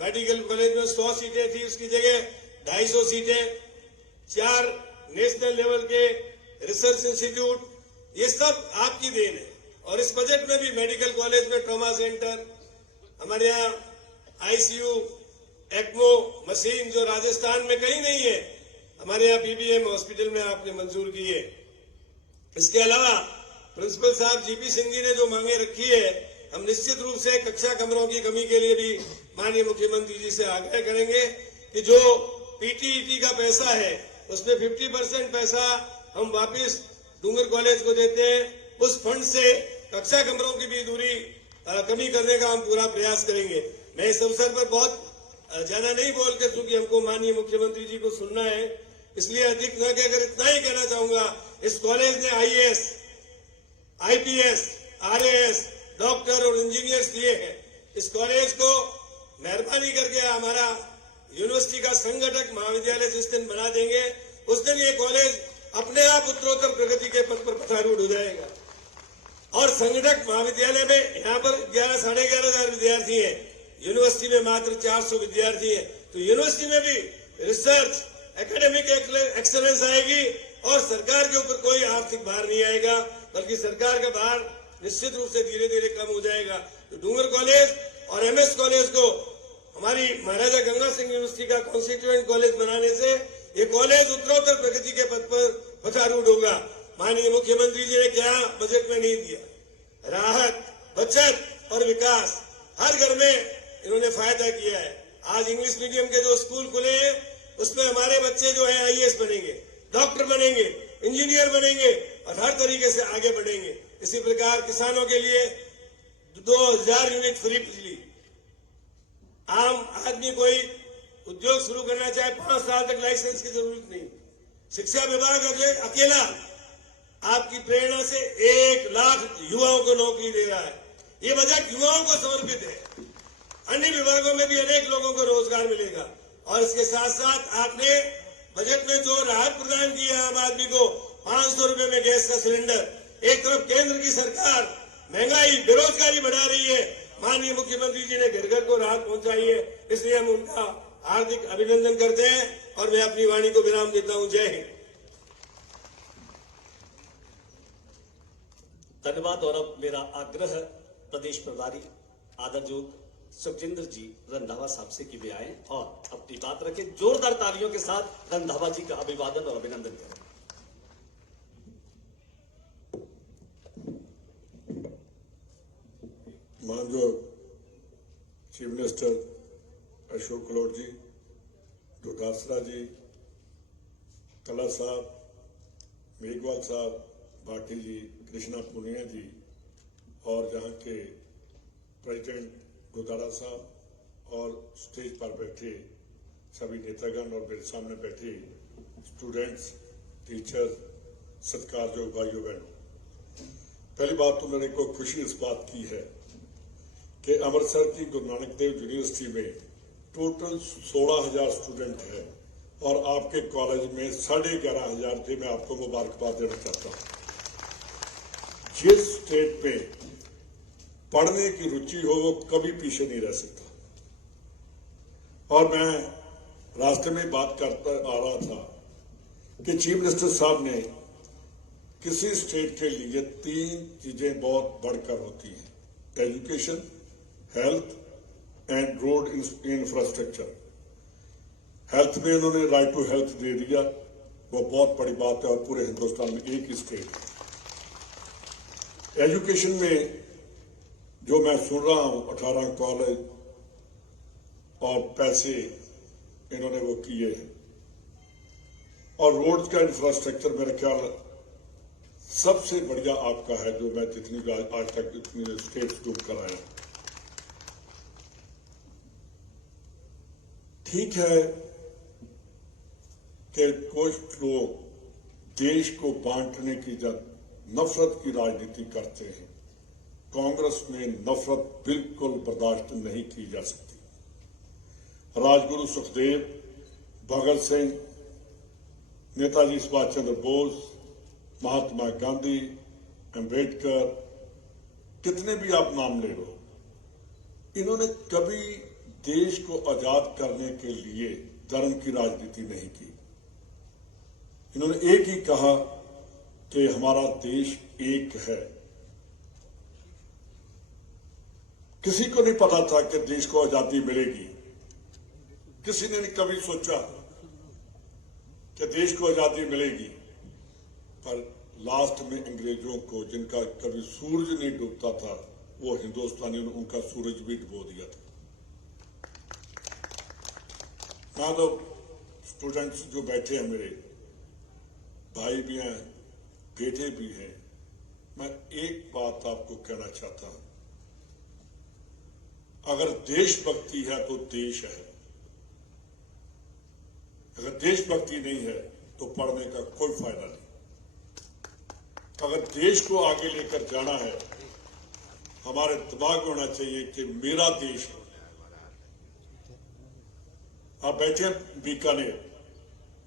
मेडिकल कॉलेज में 100 सीटें थी, उसकी जगह 250 सीटें, 4 नेशनल लेवल के रिसर्च इंस्टीट्यूट, ये सब आपकी देन है। और इस बजट में भी मेडिकल कॉलेज में ट्रॉमा सेंटर, हमारे यहाँ ICU, ECMO मशीन जो राजस्थान में कहीं नहीं है, हमारे यहाँ PBM हॉस्पिटल में आपने मंजूर की है। इसके अलावा प्रिंसिपल साहब GP सिंह जी ने जो मांगे रखी है, हम निश्चित रूप से कक्षा कमरों की कमी के लिए भी माननीय मुख्यमंत्री जी से आग्रह करेंगे कि जो PTET का पैसा है उसमें 50% पैसा हम वापस डूंगर कॉलेज को देते हैं। उस फंड से कक्षा कमरों की भी दूरी कमी करने का हम पूरा प्रयास करेंगे। मैं इस अवसर पर बहुत ज्यादा नहीं बोलकर, क्योंकि हमको माननीय मुख्यमंत्री जी को सुनना है, इसलिए अधिक न कहकर इतना ही कहना चाहूंगा, इस कॉलेज ने IAS, IPS, RAS, डॉक्टर और इंजीनियर्स दिए हैं। इस कॉलेज को मेहरबानी करके हमारा यूनिवर्सिटी का संगठक महाविद्यालय जिस दिन बना देंगे, उस दिन ये कॉलेज अपने आप उत्तरोत्तर प्रगति के पथ पर पथारूढ़ हो जाएगा। और संगठक महाविद्यालय में यहाँ पर 11 साढ़े 11,000 विद्यार्थी हैं, यूनिवर्सिटी में मात्र 400 विद्यार्थी हैं। तो यूनिवर्सिटी में भी रिसर्च, एकेडमिक एक्सेलेंस आएगी और सरकार के ऊपर कोई आर्थिक भार नहीं आएगा, बल्कि सरकार का भार निश्चित रूप से धीरे धीरे कम हो जाएगा। तो डूंगर कॉलेज और MS कॉलेज को हमारी महाराजा गंगा सिंह यूनिवर्सिटी का कॉन्स्टिट्यूएंट कॉलेज बनाने से ये कॉलेज उत्तरोत्तर प्रगति के पथ पर पथारूढ़ होगा। माननीय मुख्यमंत्री जी ने क्या बजट में नहीं दिया, राहत, बचत और विकास, हर घर में इन्होंने फायदा किया है। आज इंग्लिश मीडियम के जो स्कूल खुले हैं उसमें हमारे बच्चे जो है IAS बनेंगे, डॉक्टर बनेंगे, इंजीनियर बनेंगे और हर तरीके से आगे बढ़ेंगे। इसी प्रकार किसानों के लिए 2000 यूनिट फ्री बिजली, आम आदमी कोई उद्योग शुरू करना चाहे 5 साल तक लाइसेंस की जरूरत नहीं। शिक्षा विभाग अकेला आपकी प्रेरणा से 1 लाख युवाओं को नौकरी दे रहा है। ये बजट युवाओं को समर्पित है। अन्य विभागों में भी अनेक लोगों को रोजगार मिलेगा। और इसके साथ साथ आपने बजट में जो राहत प्रदान की है आम आदमी को, 500 रुपए में गैस का सिलेंडर। एक तरफ केंद्र की सरकार महंगाई, बेरोजगारी बढ़ा रही है, माननीय मुख्यमंत्री जी ने घर घर को राहत पहुंचाई है, इसलिए हम उनका हार्दिक अभिनंदन करते हैं और मैं अपनी वाणी को विराम देता हूं। जय हिंद। धन्यवाद। और अब मेरा आग्रह प्रदेश प्रभारी आदरजोत सुखजिंदर जी रंधावा साहब से कि वे आए और अपनी बात रखें। जोरदार तालियों के साथ रंधावा जी का अभिवादन और अभिनंदन करें। माननीय चीफ मिनिस्टर अशोक गहलोत जी, डोटासरा जी, कला साहब, मेघवाल साहब, भाटी जी, कृष्णा पुनिया जी और यहाँ के प्रेसिडेंट डोटारा साहब और स्टेज पर बैठे सभी नेतागण और मेरे सामने बैठे स्टूडेंट्स, टीचर, सत्कारयोग भाइयों बहनों, पहली बात तो मेरे को खुशी इस बात की है कि अमृतसर की गुरु नानक देव यूनिवर्सिटी में टोटल 16,000 स्टूडेंट है और आपके कॉलेज में 11,500 थे। मैं आपको मुबारकबाद देना चाहता हूँ। जिस स्टेट में पढ़ने की रुचि हो वो कभी पीछे नहीं रह सकता। और मैं रास्ते में बात करता आ रहा था कि चीफ मिनिस्टर साहब ने किसी स्टेट के लिए 3 चीजें बहुत बढ़कर होती हैं: education, health and road infrastructure. Health में उन्होंने राइट टू हेल्थ दे दिया, वो बहुत बड़ी बात है और पूरे हिंदुस्तान में एक ही स्टेट है। एजुकेशन में जो मैं सुन रहा हूं 18 कॉलेज और पैसे इन्होंने वो किए हैं और रोड का इंफ्रास्ट्रक्चर मेरा ख्याल सबसे बढ़िया आपका है जो मैं जितनी आज तक जितनी स्टेट्स घूम कर आया। ठीक है कि कुछ लोग देश को बांटने की जब नफरत की राजनीति करते हैं, कांग्रेस में नफरत बिल्कुल बर्दाश्त नहीं की जा सकती। राजगुरु सुखदेव, भगत सिंह, नेताजी सुभाष चंद्र बोस, महात्मा गांधी, अंबेडकर, कितने भी आप नाम ले लो, इन्होंने कभी देश को आजाद करने के लिए धर्म की राजनीति नहीं की। इन्होंने एक ही कहा कि हमारा देश एक है। किसी को नहीं पता था कि देश को आजादी मिलेगी। किसी ने नहीं कभी सोचा कि देश को आजादी मिलेगी। पर लास्ट में अंग्रेजों को, जिनका कभी सूरज नहीं डूबता था, वो हिंदुस्तानियों ने उनका सूरज भी डुबो दिया था। मैं तो स्टूडेंट्स जो बैठे हैं, मेरे भाई भी हैं, बेटे भी हैं, मैं एक बात आपको कहना चाहता हूं, अगर देशभक्ति है तो देश है, अगर देशभक्ति नहीं है तो पढ़ने का कोई फायदा नहीं। अगर देश को आगे लेकर जाना है, हमारे दिमाग में होना चाहिए कि मेरा देश है। आप बैठे बीकानेर,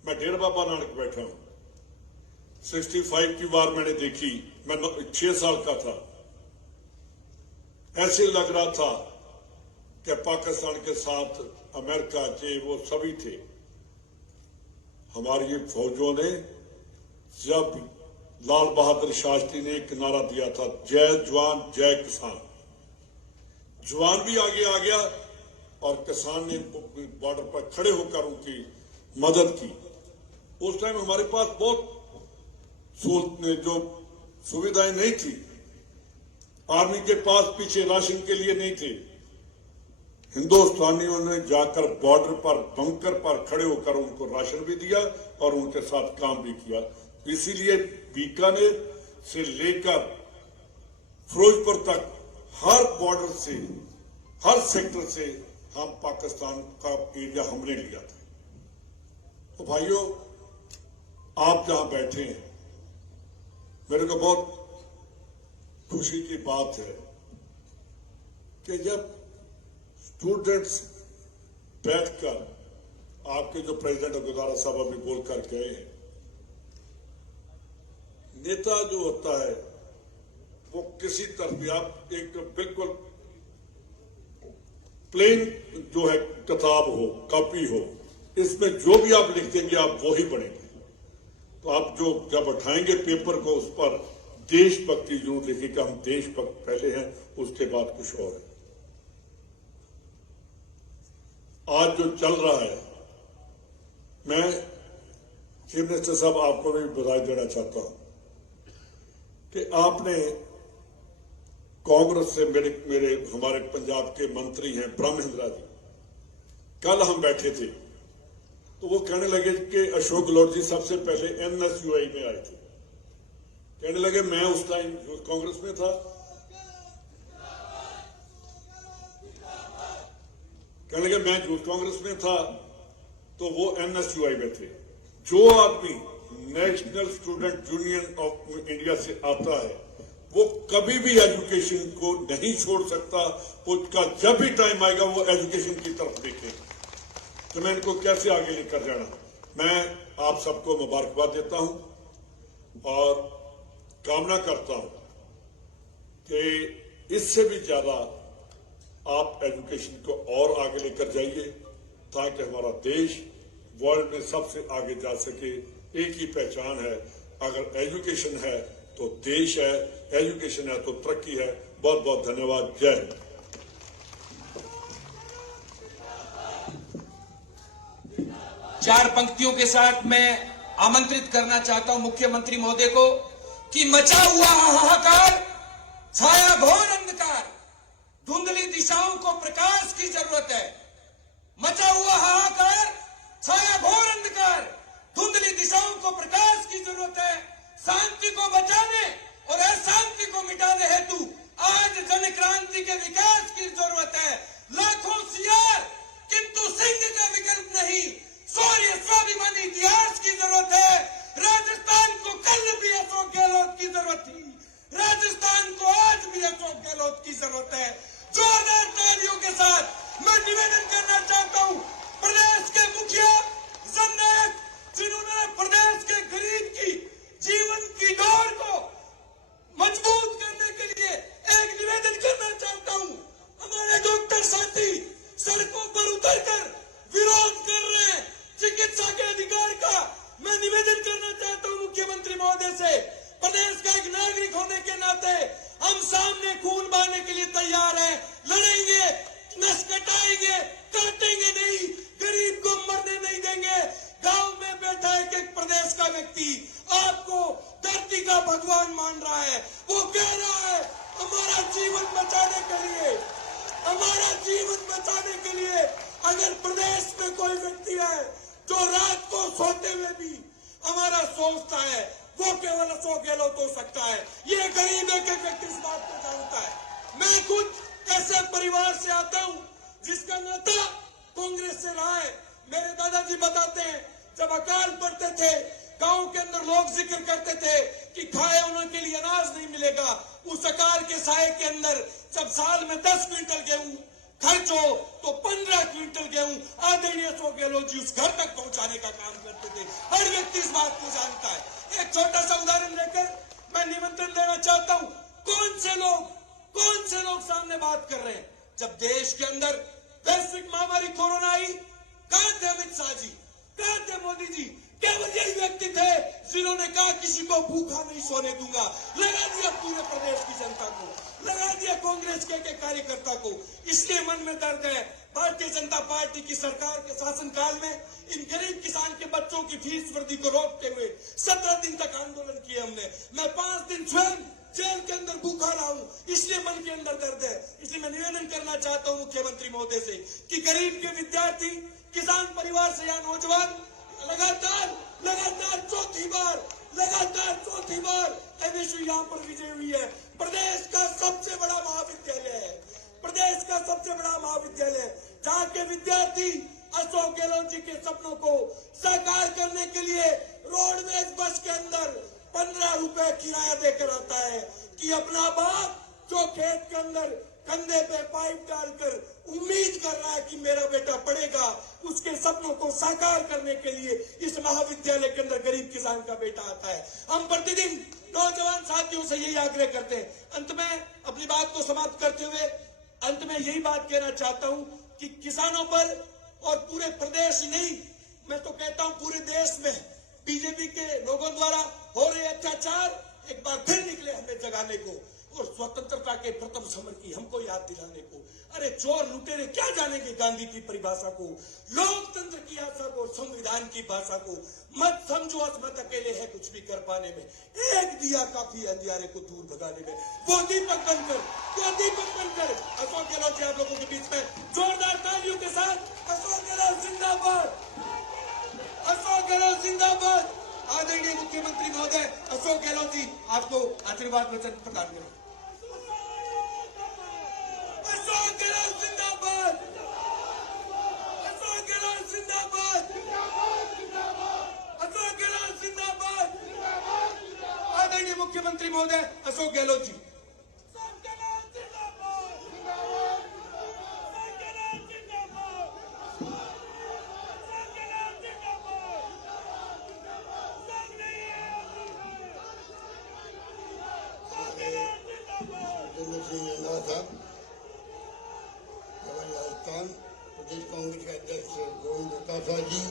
मैं डेरा बाबा नानक बैठा हूं। 65 की बार मैंने देखी, मैं 6 साल का था। ऐसे लग रहा था कि पाकिस्तान के साथ अमेरिका के वो सभी थे। हमारी फौजों ने, जब लाल बहादुर शास्त्री ने एक नारा दिया था, जय जवान जय किसान, जवान भी आगे आ गया और किसान ने बॉर्डर पर खड़े होकर उनकी मदद की। उस टाइम हमारे पास बहुत जो सुविधाएं नहीं थी। आर्मी के पास पीछे राशन के लिए नहीं थे। हिंदुस्तानियों ने जाकर बॉर्डर पर, बंकर पर खड़े होकर उनको राशन भी दिया और उनके साथ काम भी किया। इसीलिए बीकानेर से लेकर फिरोजपुर तक हर बॉर्डर से, हर सेक्टर से हम पाकिस्तान का एरिया हमने लिया था। तो भाइयों, आप जहां बैठे हैं, मेरे को बहुत खुशी की बात है कि जब स्टूडेंट्स बैठकर, आपके जो प्रेसिडेंट गुजारा साहब अभी बोलकर गए हैं, नेता जो होता है वो किसी तरह आप एक बिल्कुल प्लेन जो है किताब हो, कॉपी हो, इसमें जो भी आप लिख देंगे आप वो ही बनेंगे। तो आप जो जब उठाएंगे पेपर को, उस पर देशभक्ति जरूर देखिएगा। हम देशभक्त पहले हैं, उसके बाद कुछ और है। आज जो चल रहा है, मैं चीफ मिनिस्टर साहब आपको भी बधाई देना चाहता हूं कि आपने कांग्रेस से मेरे हमारे पंजाब के मंत्री हैं ब्रह्मेंद्रा जी, कल हम बैठे थे तो वो कहने लगे कि अशोक गहलोत जी सबसे पहले NSUI में आए थे। कहने लगे मैं उस टाइम कांग्रेस में था, कहने लगे मैं यूथ कांग्रेस में था तो वो NSUI में थे। जो आदमी national student union of India से आता है वो कभी भी एजुकेशन को नहीं छोड़ सकता। उसका जब भी टाइम आएगा वो एजुकेशन की तरफ देखे। तो मैं इनको कैसे आगे लेकर जाना, मैं आप सबको मुबारकबाद देता हूं और कामना करता हूं कि इससे भी ज्यादा आप एजुकेशन को और आगे लेकर जाइए ताकि हमारा देश वर्ल्ड में सबसे आगे जा सके। एक ही पहचान है, अगर एजुकेशन है तो देश है, एजुकेशन है तो तरक्की है। बहुत बहुत धन्यवाद। जय हिंद। चार पंक्तियों के साथ मैं आमंत्रित करना चाहता हूं मुख्यमंत्री महोदय को कि मचा हुआ हाहाकार, छाया घोर अंधकार, धुंधली दिशाओं को प्रकाश की जरूरत है। मचा हुआ हाहाकार, छाया घोर अंधकार, धुंधली दिशाओं को प्रकाश की जरूरत है। शांति को बचाने और अशांति को मिटाने हेतु आज जन क्रांति के विकास की जरूरत है। लाखों सियार किंतु सिंह का विकल्प नहीं, शौर्य स्वाभिमानी इतिहास की जरूरत है। राजस्थान को कल भी अशोक गहलोत की जरूरत थी, राजस्थान को आज भी अशोक गहलोत की जरूरत है। जोरदार तालियों के साथ मैं निवेदन करना चाहता हूं प्रदेश के मुखिया जननायक, जिन्होंने प्रदेश के गरीब की जीवन की डोर को मजबूत करने के लिए एक निवेदन करना चाहता हूं। हमारे डॉक्टर साथी सड़कों पर उतरकर विरोध कर रहे हैं चिकित्सा के अधिकार का। मैं निवेदन करना चाहता हूं मुख्यमंत्री महोदय से, प्रदेश का एक नागरिक होने के नाते हम सामने खून बहाने के लिए तैयार हैं। लड़ेंगे, नस कटाएंगे, काटेंगे नहीं, गरीब को मरने नहीं देंगे। गांव में बैठा एक प्रदेश का व्यक्ति आपको धरती का भगवान मान रहा है। वो कह रहा है हमारा जीवन बचाने के लिए, हमारा जीवन बचाने के लिए अगर प्रदेश में कोई व्यक्ति है जो रात को सोते हुए भी हमारा सोचता है, वो केवल अशोक गहलोत हो सकता है। ये गरीब एक व्यक्ति इस बात को जानता है। मैं खुद ऐसे परिवार से आता हूं जिसका नाता कांग्रेस से रहा है। मेरे दादाजी बताते हैं जब अकाल पड़ते थे गांव के अंदर लोग जिक्र करते थे कि खाए उनके लिए अनाज नहीं मिलेगा। उस अकाल के साये के अंदर जब साल में 10 क्विंटल गेहूं खर्च हो तो 15 क्विंटल गेहूं आदरणीय अशोक गहलोत जी उस घर तक पहुंचाने का काम करते थे। हर व्यक्ति इस बात को जानता है। एक छोटा सा उदाहरण लेकर मैं निमंत्रण देना चाहता हूं। कौन से लोग सामने बात कर रहे हैं? जब देश के अंदर वैश्विक महामारी कोरोना आई, कहां थे अमित शाह जी, कहां थे मोदी जी? केवल यही व्यक्ति थे जिन्होंने कहा किसी को भूखा नहीं सोने दूंगा। लगा दिया पूरे प्रदेश की जनता को, लगा दिया कांग्रेस के कार्यकर्ता को। इसलिए मन में दर्द है। भारतीय जनता पार्टी की सरकार के शासनकाल में इन गरीब किसान के बच्चों की फीस वृद्धि को रोकते हुए 17 दिन तक आंदोलन किए हमने। मैं 5 दिन स्वयं जेल के अंदर भूखा रहा हूं, इसलिए मन के अंदर दर्द है। इसलिए मैं निवेदन करना चाहता हूं मुख्यमंत्री महोदय से कि गरीब के विद्यार्थी, किसान परिवार से या नौजवान लगातार चौथी बार एमएसयू यहाँ पर विजय हुई है। प्रदेश का सबसे बड़ा महाविद्यालय है, प्रदेश का सबसे बड़ा महाविद्यालय जहाँ के विद्यार्थी अशोक गहलोत जी के सपनों को साकार करने के लिए रोडवेज बस के अंदर 15 रुपए किराया देकर आता है कि अपना बाप जो खेत के अंदर कंधे पे पाइप डालकर उम्मीद कर रहा है कि मेरा बेटा पढ़ेगा, उसके सपनों को साकार करने के लिए इस महाविद्यालय के अंदर गरीब किसान का बेटा आता है। हम प्रतिदिन नौजवान साथियों से यही आग्रह करते हैं। अंत में अपनी बात को समाप्त करते हुए अंत में यही बात कहना चाहता हूं कि किसानों पर और पूरे प्रदेश ही नहीं, मैं तो कहता हूं पूरे देश में बीजेपी के लोगों द्वारा हो रहे अत्याचार एक बार फिर निकले हमें जगाने को और स्वतंत्रता के प्रथम समर की हमको याद दिलाने को। अरे चोर लुटेरे क्या जानेंगे गांधी की परिभाषा को, लोकतंत्र की आशा को, संविधान की भाषा को। मत समझो अजमत अकेले है कुछ भी कर पाने में, एक दिया काफी अंधियारे को दूर भगाने में। वो दीपक बनकर अशोक गहलोत जी आप लोगों के बीच में जोरदार तालियों के साथ अशोक गहलोत जिंदाबाद, अशोक गहलोत जिंदाबाद। आदरणीय मुख्यमंत्री महोदय अशोक गहलोत जी आपको आशीर्वाद वचन प्रदान करें। अशोक गहलोत जिंदाबाद, अशोक गहलोत जिंदाबाद, अशोक गहलोत जिंदाबाद। आदरणीय मुख्यमंत्री महोदय अशोक गहलोत जी। राजस्थान प्रदेश कांग्रेस के अध्यक्ष गोविंद डोटासरा जी,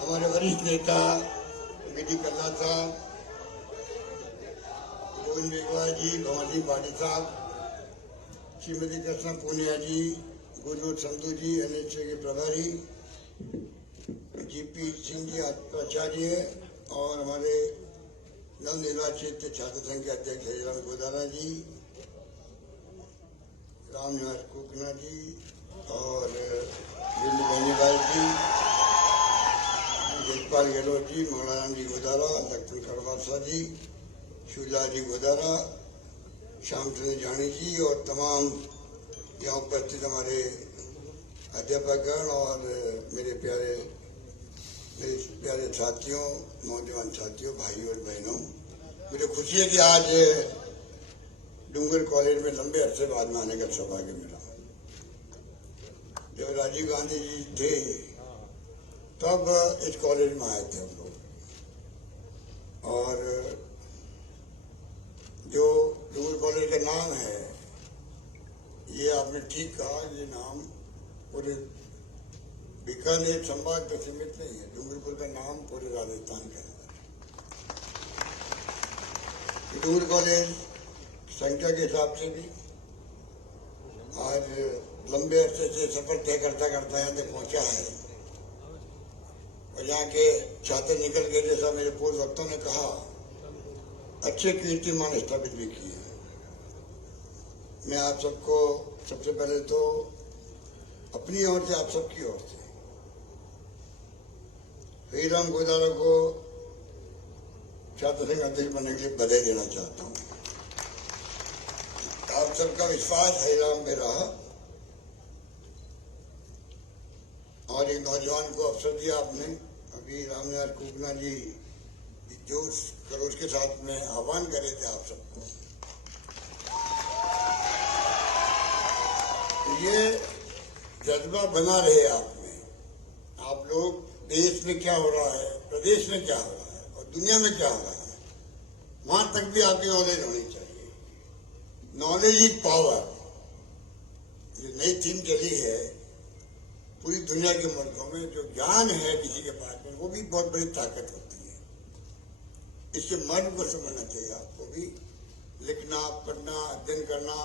हमारे वरिष्ठ नेता बीडी कल्ला साहब, गोविंद मेघवाल जी, भंवर सिंह भाटी साहब, श्रीमती कृष्णा पूनिया जी, गुरजोत संधू जी एनएचए के प्रभारी, जीपी सिंह जी आचार्य और हमारे नवनिर्वाचित छात्र संघ के अध्यक्ष हरिराम गोदारा जी, रामनिवास कुकना जी और बिंदु बेनीवाल जी, जयपाल गहलोत जी, मंगलाराम जी गोदारा, लक्ष्मण खड़वासा जी, शिवलाल जी गोदारा, श्याम चंद्र जानी जी और तमाम यहाँ उपस्थित हमारे अध्यापकगण और मेरे प्यारे साथियों, नौजवान साथियों, भाइयों और बहनों, मुझे खुशी है कि आज डूंगर कॉलेज में लंबे अरसे बाद में आने का सौभाग्य मिला। जब राजीव गांधी जी थे तब इस कॉलेज में आए थे हम लोग, और जो डूंगर कॉलेज का नाम है, ये आपने ठीक कहा, ये नाम पूरे बीकानेर संभाग तक सीमित नहीं है। डूंगरपुर का नाम पूरे राजस्थान के अंदर। डूंगर कॉलेज संख्या के हिसाब से भी आज लंबे अरसे से सफर तय करता करता यहाँ तक पहुंचा है, और यहाँ के छात्र निकल के, जैसा मेरे पूर्व वक्तों ने कहा, अच्छे कीर्तिमान स्थापित भी किए हैं। मैं आप सबको सबसे पहले तो अपनी ओर से, आप सबकी ओर से हरिराम गोदारा को छात्र संघ अध्यक्ष बनने के लिए बधाई देना चाहता हूँ। आप सबका विश्वास हरिराम में रहा और एक नौजवान को अवसर दिया आपने। अभी रामनिवास कुकना जी जोश खरोश के साथ में आह्वान करे थे आप सबको, ये जज्बा बना रहे आप में। आप लोग देश में क्या हो रहा है, प्रदेश में क्या हो रहा है और दुनिया में क्या हो रहा है, वहां तक भी आपकी नॉलेज होनी चाहिए। नॉलेज इज पावर, ये नई थीम चली है पूरी दुनिया के मुल्कों में। जो ज्ञान है किसी के पास में, वो भी बहुत बड़ी ताकत होती है। इसके मर्म को समझना चाहिए आपको भी। लिखना, पढ़ना, अध्ययन करना,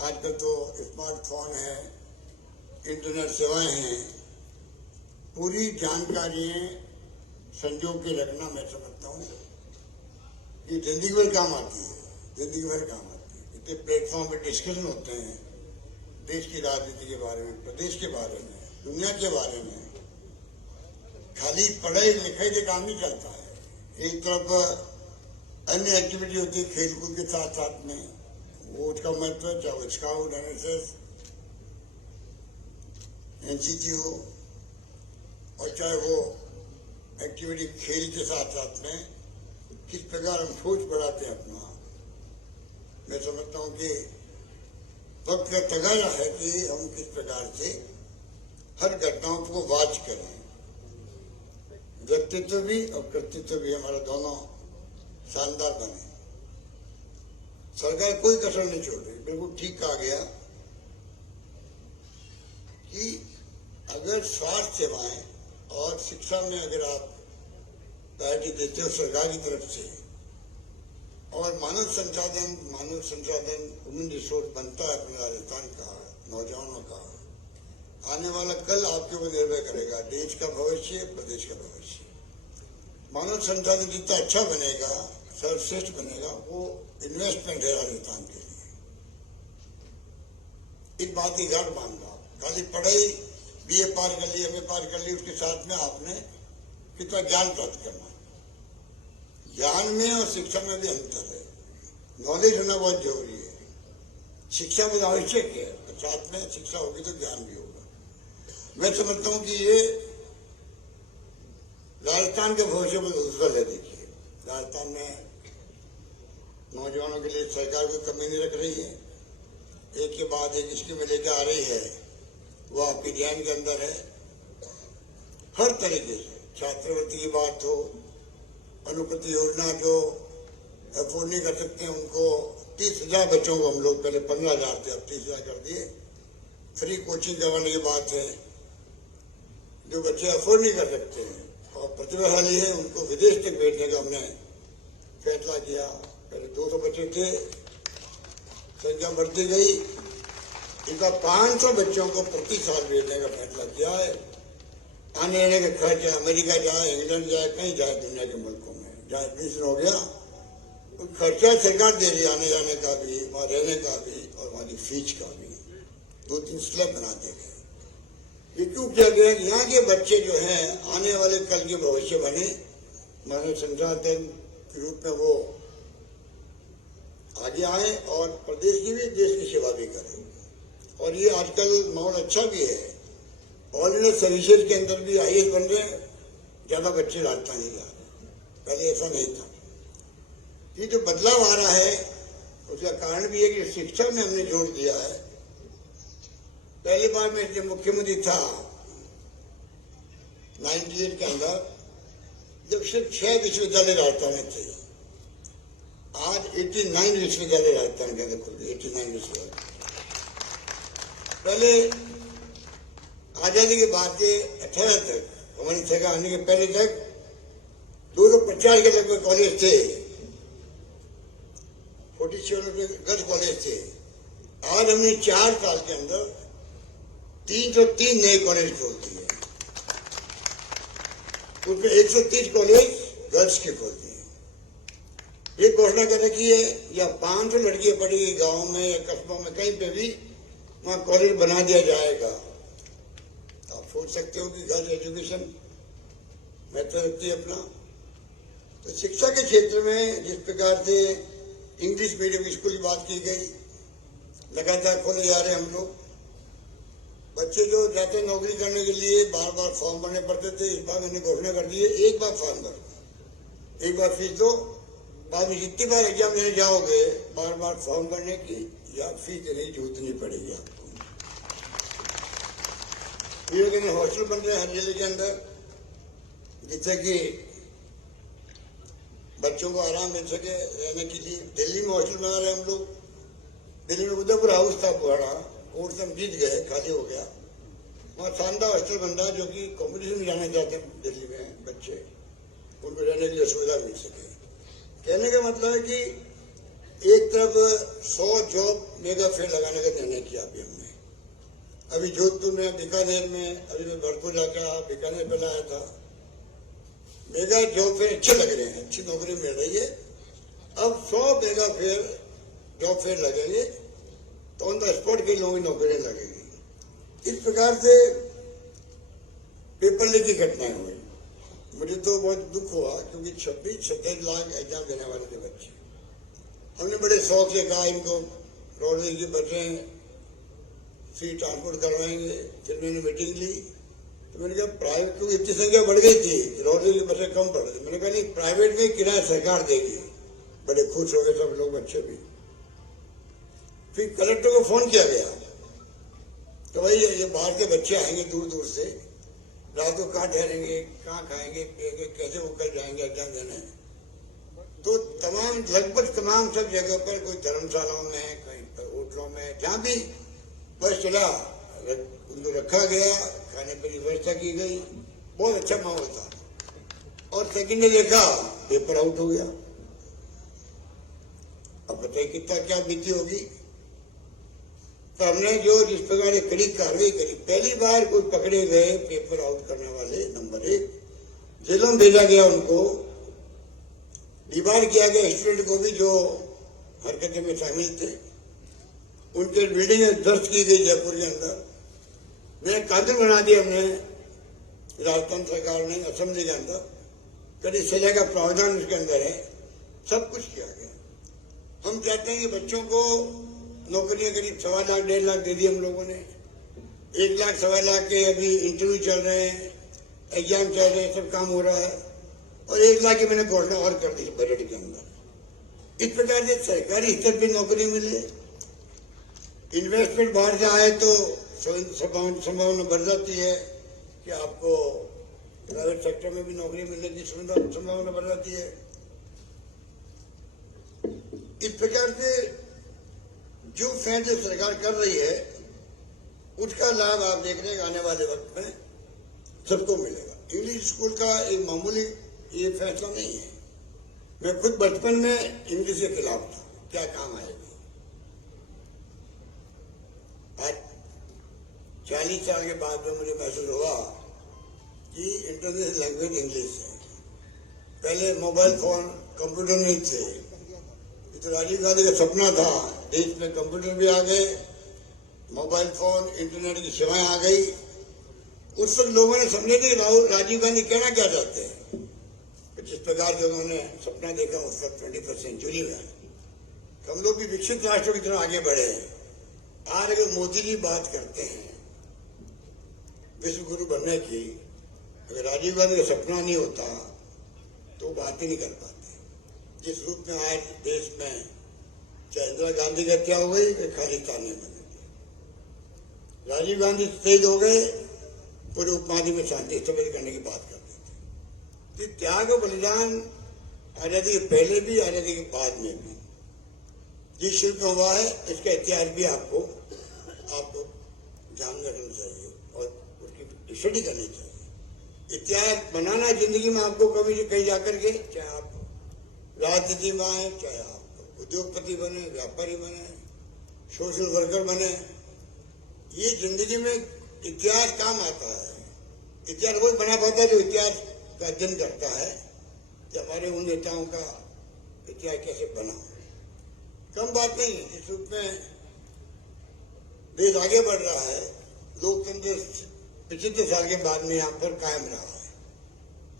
आजकल तो स्मार्टफोन है, इंटरनेट सेवाएं हैं, पूरी जानकारियां संजो के रखना, मैं समझता हूँ ये जिंदगी भर काम आती है, जिंदगी भर काम आती है। इतने प्लेटफॉर्म पे डिस्कशन होते हैं देश की राजनीति के बारे में, प्रदेश के बारे में, दुनिया के बारे में। खाली पढ़ाई लिखाई से काम नहीं चलता है। एक तरफ अन्य एक्टिविटी होती है खेलकूद के साथ साथ में, वो उसका महत्व, चाहे वो स्काउट, एनएसएस, एनसीसी हो, और चाहे वो एक्टिविटी खेल के साथ साथ में किस प्रकार हम सोच बढ़ाते हैं अपना। मैं समझता हूँ कि वक्त का तगाजा है कि हम किस प्रकार से हर घटनाओं को वाच करें। व्यक्तित्व भी और कृतित्व भी हमारा दोनों शानदार बने। सरकार कोई कसर नहीं छोड़ रही। बिल्कुल ठीक कहा गया कि अगर स्वास्थ्य सेवाएं और शिक्षा में अगर आप प्रायोरिटी देते हो सरकार की तरफ से, और मानव संसाधन वुमेन रिसोर्स बनता है अपने राजस्थान का, नौजवानों का। आने वाला कल आपके ऊपर निर्भर करेगा, देश का भविष्य, प्रदेश का भविष्य। मानव संसाधन जितना अच्छा बनेगा, सर्वश्रेष्ठ बनेगा, वो इन्वेस्टमेंट है राजस्थान के लिए। इस बात की गाढ़ मानना, खाली पढ़ाई बीए पार कर ली, एमए पार कर ली, उसके साथ में आपने कितना ज्ञान प्राप्त करना। ज्ञान में और शिक्षा में भी अंतर है। नॉलेज होना बहुत जरूरी है, शिक्षा बहुत आवश्यक है, साथ में शिक्षा होगी तो ज्ञान भी होगा। मैं समझता हूं कि ये राजस्थान के भविष्य में उज्जवल है। देखिए, राजस्थान में नौजवानों के लिए सरकार कोई कमी नहीं रख रही है, एक के बाद एक स्कीम लेकर आ रही है, वो आपके ध्यान के अंदर है। हर तरीके से छात्रवृत्ति की बात हो, अनुपति योजना जो अफोर्ड नहीं कर सकते हैं उनको 30,000 बच्चों को हम लोग पहले 15,000 थे, अब 30,000 कर दिए। फ्री कोचिंग करवाने की बात है, जो बच्चे अफोर्ड नहीं कर सकते हैं और प्रतिभाशाली है उनको विदेश तक भेजने का हमने फैसला किया। पहले 200 बच्चे थे, संख्या बढ़ती गई, इनका 500 बच्चों को प्रति साल भेजने का फैसला किया है। आने जाने का खर्च अमेरिका जाए, इंग्लैंड जाए, कहीं जाए दुनिया के मुल्कों में, जहाँ एडमिशन हो गया तो खर्चा सरकार दे रही है, आने जाने का भी, वहाँ रहने का भी और वहाँ की फीस का भी। 2-3 स्लैब बना दिए गए। ये क्यों किया गया? यहाँ के बच्चे जो हैं आने वाले कल के भविष्य बने, मानव संसाधन के रूप में वो आगे आए और प्रदेश की भी, देश की सेवा भी करें। और ये आजकल माहौल अच्छा भी है, ऑल इंडिया सर्विसेज के अंदर भी IAS बन रहे हैं, ज्यादा बच्चे राजस्थान नहीं जा रहे, पहले ऐसा नहीं था। ये जो बदलाव आ रहा है उसका कारण भी है कि शिक्षा में हमने जोर दिया है। पहली बार मैं जब मुख्यमंत्री था 98 के अंदर, जब सिर्फ 6 विश्वविद्यालय राजस्थान में थे, आज 89 विश्वविद्यालय राजस्थान के अंदर खुल गए। 89 विश्वविद्यालय पहले आजादी के बाद के 18 तक, हमारी सरकार आने के पहले तक 250 के लगभग कॉलेज थे, 47 गर्ल्स कॉलेज थे। आज हमने 4 साल के अंदर 303 नए कॉलेज खोल दिए, उसमें 130 कॉलेज गर्ल्स के खोल दिए। एक घोषणा कर रखी है, या 500 लड़कियां पढ़ेगी गांव में या कस्बों में, कहीं पे भी वहां कॉलेज बना दिया जाएगा। आप सोच सकते हो कि गर्ल्स एजुकेशन महत्व रखती है अपना। तो शिक्षा के क्षेत्र में जिस प्रकार से इंग्लिश मीडियम स्कूल की बात की गई, लगातार खोले जा रहे हैं हम लोग। बच्चे जो जाते नौकरी करने के लिए बार बार फॉर्म भरने पड़ते थे, इस बार मैंने घोषणा कर दी है, एक बार फॉर्म भरो, एक बार फीस दो, बाद में जितनी बार एग्जाम देने जाओगे बार बार फॉर्म भरने की या फीस देने की जरूरत नहीं पड़ेगी आपको। ये हॉस्टल बन रहे हैं हर जिले के अंदर, जिससे कि बच्चों को आराम मिल सके रहने के लिए। दिल्ली में हॉस्टल बना रहे हैं हम लोग। दिल्ली में उदयपुर हाउस था पुराना, कोर्ट हम जीत गए, खाली हो गया। वहाँ शानदार हॉस्टल बन रहा है, जो कि कॉम्पिटिशन में जाना चाहते हैं दिल्ली में बच्चे, उनको रहने की सुविधा मिल सके। कहने का मतलब है कि एक तरफ 100 जॉब मेगा फेयर लगाने का निर्णय किया अभी हमने। अभी जोधपुर में, बीकानेर में, अभी मैं भरतपुर जाकर बीकानेर पे लाया था। मेगा जॉब फेयर अच्छे लग रहे हैं, अच्छी नौकरी मिल रही है। अब 100 मेगा फेयर जॉब फेयर लगेंगे तो ऑन द स्पॉट कई लोगों की नौकरियां लगेगी। इस प्रकार से पेपर लीक की घटनाएं हुई। मुझे तो बहुत दुख हुआ, क्योंकि 26-27 लाख एग्जाम देने वाले थे बच्चे। हमने बड़े शौक से कहा इनको रोडवेज की बसें फ्री ट्रांसपोर्ट करवाएंगे। फिर मैंने मीटिंग ली तो मैंने कहा प्राइवेट, क्योंकि इतनी संख्या बढ़ गई थी, रोडवेज की बसें कम पड़ गई। मैंने कहा नहीं, प्राइवेट में किराया सरकार देगी। बड़े खुश हो गए सब लोग, बच्चे भी। फिर कलेक्टर को फोन किया गया तो भाई ये बाहर के बच्चे आएंगे दूर दूर से, रात को कहाँ ठहरेंगे, कहाँ खाएंगे, कैसे वो कर जाएंगे एग्जाम देने। तो लगभग तमाम सब जगह पर, कोई धर्मशालाओं में, कहीं होटलों में, जहाँ भी बस चला उनको रखा गया, खाने पर व्यवस्था की गई, बहुत अच्छा माहौल था। और सेकंड ने देखा पेपर आउट हो गया। अब बताइए कितना क्या बीती होगी। तो हमने जो जिस प्रकार कड़ी कार्रवाई करी, पहली बार कोई पकड़े गए पेपर आउट करने वाले, नंबर 1 जेलों में भेजा गया, उनको डिबार किया गया स्टूडेंट को भी जो हरकतें में शामिल थे, उनके बिल्डिंग दर्ज की गई जयपुर के अंदर। नए कानून बना दिए हमने, राजस्थान सरकार ने असेंबली के अंदर, कड़ी सजा का प्रावधान उसके अंदर है, सब कुछ किया गया। हम चाहते हैं कि बच्चों को नौकरियां करीब 1.25 लाख 1.5 लाख दे दी हम लोगों ने। 1 लाख 1.25 लाख के अभी इंटरव्यू चल रहे हैं, एग्जाम चल रहे हैं, सब काम हो रहा है, और 1 लाख की मैंने घोषणा और कर दी बजट के अंदर। इस प्रकार से सरकारी स्तर पर नौकरी मिले, इन्वेस्टमेंट बाहर से आए तो संभावना बढ़ जाती है कि आपको प्राइवेट सेक्टर में भी नौकरी मिलने की संभावना बढ़ जाती है। इस प्रकार से जो फैसले सरकार कर रही है उसका लाभ आप देख रहे हैं आने वाले वक्त में सबको मिलेगा। इंग्लिश स्कूल का एक मामूली ये फैसला नहीं है। मैं खुद बचपन में इंग्लिश के खिलाफ था, क्या काम आएगी। आज 40 साल के बाद में मुझे महसूस हुआ कि इंटरनेशनल लैंग्वेज इंग्लिश है। पहले मोबाइल फोन कंप्यूटर नहीं थे, तो राजीव गांधी का सपना था देश में कंप्यूटर भी आ गए, मोबाइल फोन इंटरनेट की सेवाएं आ गई। उस वक्त लोगों ने समझे थे कि राजीव गांधी कहना क्या चाहते हैं। जिस प्रकार से उन्होंने सपना देखा उस वक्त 21वीं सेंचुरी में हम लोग भी विकसित राष्ट्रों की तरफ आगे बढ़े हैं। आज अगर मोदी जी बात करते हैं विश्व गुरु बनने की, अगर राजीव गांधी का सपना नहीं होता तो बात ही नहीं कर पाते। जिस रूप में आज देश में चाहे इंदिरा गांधी की हत्या हो गई, खालिस्तान में बने, राजीव गांधी शहीद हो गए, पूरे उपमहाद्वीप में शांति स्थापित करने की बात करते थे। त्याग और बलिदान आजादी के पहले भी, आजादी के बाद में भी जिस शिल्प में हुआ है, इसका इतिहास भी आपको जानना चाहिए और उसकी स्टडी करनी चाहिए। इतिहास बनाना जिंदगी में आपको कभी कहीं जाकर के, चाहे आप राजनीति में आए, चाहे आप उद्योगपति बने, व्यापारी बने, सोशल वर्कर बने, ये जिंदगी में इतिहास काम आता है। इतिहास वही बना पाता है जो इतिहास का अध्ययन करता है कि हमारे उन नेताओं का इतिहास कैसे बना। कम बात नहीं है। जिस रूप में देश आगे बढ़ रहा है, लोकतंत्र 75 साल के बाद में यहाँ पर कायम रहा है,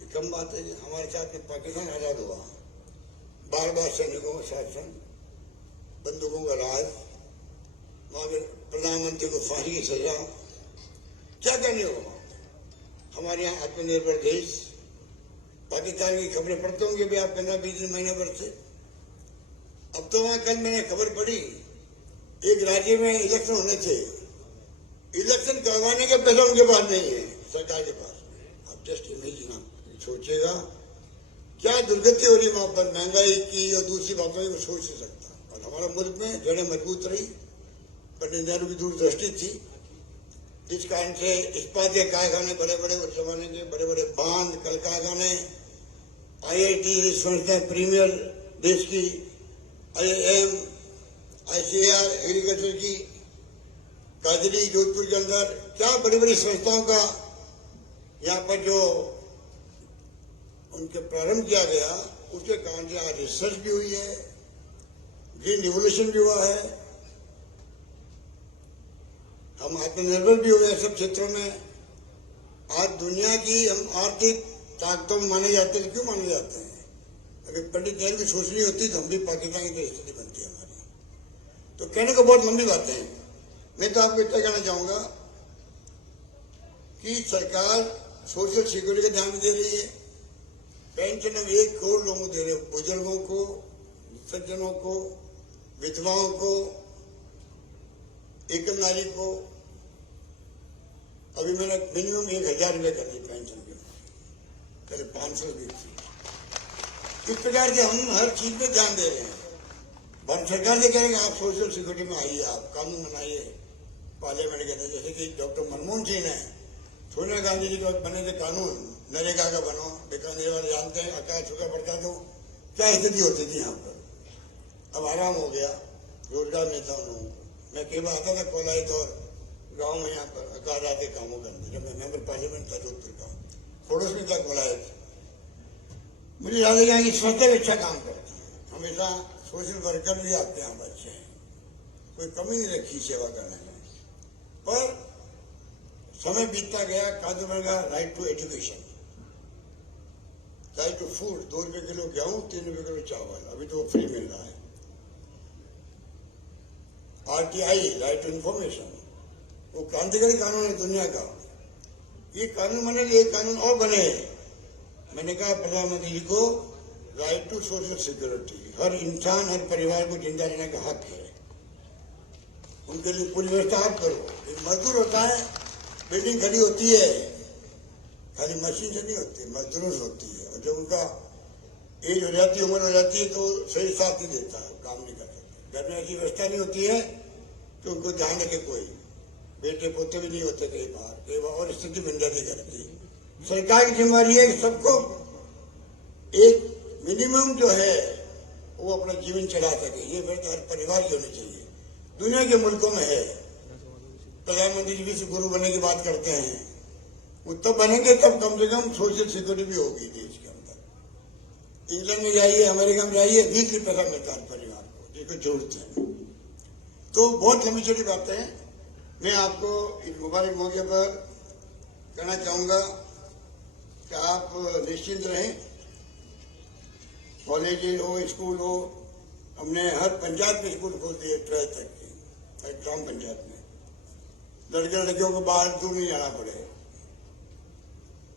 ये कम बात है। हमारे साथ में पाकिस्तान आजाद हुआ, बार बार सैनिकों का शासन, बंदूकों का राज, वहां पे प्रधानमंत्री को फांसी की सजा, क्या क्या नहीं होगा। हमारे यहाँ आत्मनिर्भर देश, पाकिस्तान की खबरें पढ़ते होंगे भी आप 15-20 दिन महीने भर से। अब तो वहां कल मैंने खबर पढ़ी, एक राज्य में इलेक्शन होने थे, इलेक्शन करवाने का पैसा उनके पास नहीं है, सरकार के पास। आप जस्ट इमेजिन, आप सोचेगा क्या दुर्गति हो रही वहां पर, महंगाई की और दूसरी बातों की सोच नहीं सकता। और हमारा मुल्क में जड़ें मजबूत रही, पंडित नेहरू की दूरदृष्टि थी, जिस कारण से इस्पात के कारखाने बड़े बड़े उस जमाने के बड़े बड़े बांध, कल कारखाने, IIT संस्थाएं प्रीमियर देश की, IIM, ICAR एग्रीकल्चर की, काजरी जोधपुर के अंदर, क्या बड़ी बड़ी संस्थाओं का यहाँ पर जो उनके प्रारंभ किया गया, उसके कारण से आज रिसर्च भी हुई है, ग्रीन रिवोल्यूशन भी हुआ है, हम आत्मनिर्भर भी हुए हैं सब क्षेत्रों में। आज दुनिया की हम आर्थिक ताकतों में माने जाते हैं। क्यों माने जाते हैं? अगर पंडित नेहरू की सोचनी होती तो हम भी पाकिस्तान की स्थिति बनती है हमारी। तो कहने को बहुत लंबी बातें हैं। मैं तो आपको इतना कहना चाहूंगा कि सरकार सोशल सिक्योरिटी का ध्यान दे रही है। पेंशन हम 1 करोड़ लोगों को दे रहे हैं, बुजुर्गों को, सज्जनों को, विधवाओं को, एकल नारी को। अभी मैंने मिनिमम 1000 रुपये कर दी पेंशन के, पहले 500 भी थी। इस प्रकार से हम हर चीज पे ध्यान दे रहे हैं। भारत सरकार से कह रहे हैं आप सोशल सिक्योरिटी में आइए, आप कानून बनाइए पार्लियामेंट के अंदर। जैसे कि डॉक्टर मनमोहन सिंह ने, सोनिया गांधी जी के वक्त बने थे कानून, नरेगा का बनो, बीकानेर वाले जानते हैं, आकाश छुका पड़ता तो क्या स्थिति होती थी यहाँ पर। अब आराम हो गया, रोजगार मिलता उन लोगों को। मैं कई बार आता था कोलायत और गांव में यहाँ पर काज आते कामों के अंदर, जब मैं मेंबर पार्लियामेंट था जोधपुर का, पड़ोस में था कोलायत। मुझे याद है यहाँ की संस्था भी अच्छा काम करती है, हमेशा सोशल वर्कर भी आपके यहाँ अच्छे हैं, कोई कमी नहीं रखी सेवा करने में। पर समय बीतता गया, कानून बन गया right to education, right to food, 2 रुपए किलो गेहूं, 3 रुपए किलो चावल, अभी तो फ्री मिल रहा है। आरटीआई, राइट टू इंफॉर्मेशन, वो क्रांतिकारी कानून है दुनिया का। ये कानून बने, ये कानून और बने। मैंने कहा प्रधानमंत्री जी को राइट टू सोशल सिक्योरिटी, हर इंसान, हर परिवार को जिंदा रहने का हक है, उनके लिए पूरी व्यवस्था आप करो। एक मजदूर होता है, बिल्डिंग खड़ी होती है, खाली मशीन से नहीं होती, मजदूरों से होती है, और जब उनका एज हो जाती है, उम्र हो जाती है, तो सही साथ नहीं देता, काम नहीं कर सकता। घर में ऐसी व्यवस्था नहीं होती है कि उनको ध्यान रखे कोई, बेटे पोते भी नहीं होते कई बार और स्थिति बन जाती घर की। सरकार की जिम्मेदारी है कि सबको एक मिनिमम जो है वो अपना जीवन चला सके, ये व्यवस्था हर परिवार की होनी चाहिए। दुनिया के मुल्कों में है, प्रधानमंत्री जी विश्व गुरु बनने की बात करते हैं, वो तब बनेंगे तब कम से कम सोशल सिक्योरिटी भी होगी देश के अंदर। इंग्लैंड में जाइए, अमेरिका में जाइए, 20 रुपये पैसा मिलता है परिवार को, जिसको जरूरत है। तो बहुत लंबी चौड़ी बातें हैं। मैं आपको इस मुबारक मौके पर कहना चाहूंगा कि आप निश्चिंत रहें, कॉलेज हो, स्कूल हो, हमने हर पंचायत में स्कूल खोल दिए 12th तक की, हर ग्राम पंचायत में। लड़के लड़कियों को बाहर दूर नहीं जाना पड़े,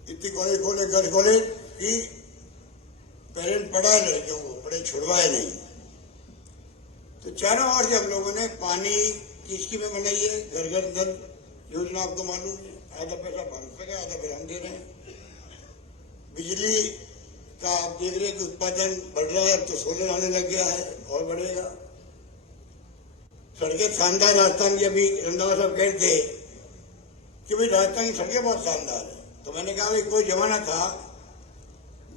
इतनी कॉलेज खोले, गर्ल्स कॉलेज की पेरेंट पढ़ाए लड़कियों को, पढ़े छुड़वाए नहीं। तो चारों ओर से हम लोगों ने पानी की स्कीमें बनाई है, घर घर नल योजना आपको मालूम है, आधा पैसा भारत का, आधा पैसा हम दे रहे हैं। बिजली का आप देख रहे हैं कि उत्पादन बढ़ रहा है, अब तो सोलर आने लग गया है और बढ़ेगा। सड़कें शानदार, राजस्थान की अभी रंधावा साहब कहते थे कि भाई राजस्थान की सड़कें बहुत शानदार है, तो मैंने कहा भाई कोई जमाना था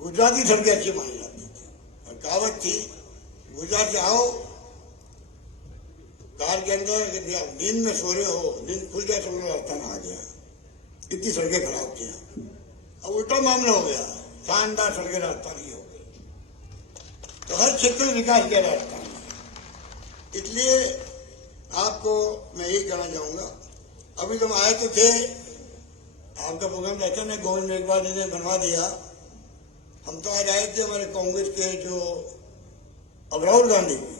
गुजरात की सड़कें अच्छी मानी जाती थी, और कहावत थी गुजरात से आओ, कार के अंदर नींद में सो रहे हो, नींद खुल जाए समझो राजस्थान आ गया, इतनी सड़कें खराब थी। अब उल्टा मामला हो गया, शानदार सड़कें राजस्थान की हो गई। तो हर क्षेत्र में विकास किया राजस्थान में। इसलिए आपको मैं यही कहना चाहूंगा, अभी तुम आए तो थे, आपका प्रोग्राम रहता है, गोविंद मेघवाल जी ने बनवा दिया। हम तो आज आए थे, हमारे कांग्रेस के जो अब राहुल गांधी की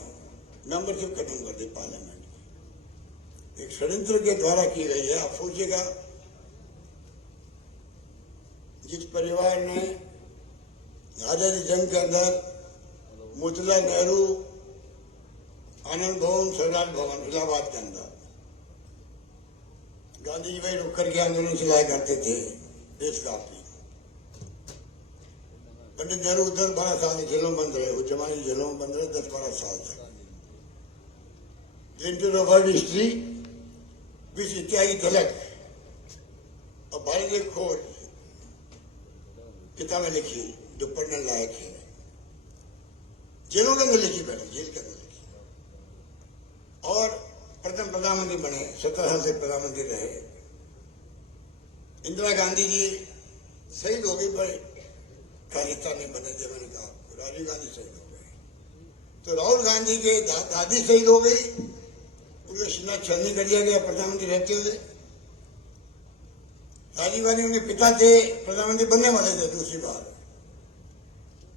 मेंबरशिप खत्म कर दी पार्लियामेंट की, एक षड्यंत्र के द्वारा की गई है। आप सोचिएगा, जिस परिवार ने आजादी जंग के अंदर मोतीलाल नेहरू, आनंद भवन, सरदार भवन इलाहाबाद के अंदर गांधी जी भाई रुक करके आंदोलन चलाया करते थे देशव्यापी। पंडित नेहरू 10-12 साल जेलों में बंद रहे, उस जमाने की जेलों में बंद रहे 10-12 साल तक। वर्ल्ड हिस्ट्री, विश्व इतिहास की झलक और भारतीय खोज किताबें लिखी जो पढ़ने लायक है, जेलों के अंदर लिखी, पहले जेल के अंदर लिखी, और प्रथम प्रधानमंत्री बने, 17 साल से प्रधानमंत्री रहे। इंदिरा गांधी जी शहीद हो गई, पर खालिस्तान नहीं बने थे, मैंने कहा राजीव गांधी शहीद हो गए। तो राहुल गांधी के दादी शहीद हो गई, उनको सीना छलनी कर दिया गया प्रधानमंत्री रहते हुए। राजीव गांधी उनके पिता थे, प्रधानमंत्री बनने वाले थे दूसरी बार,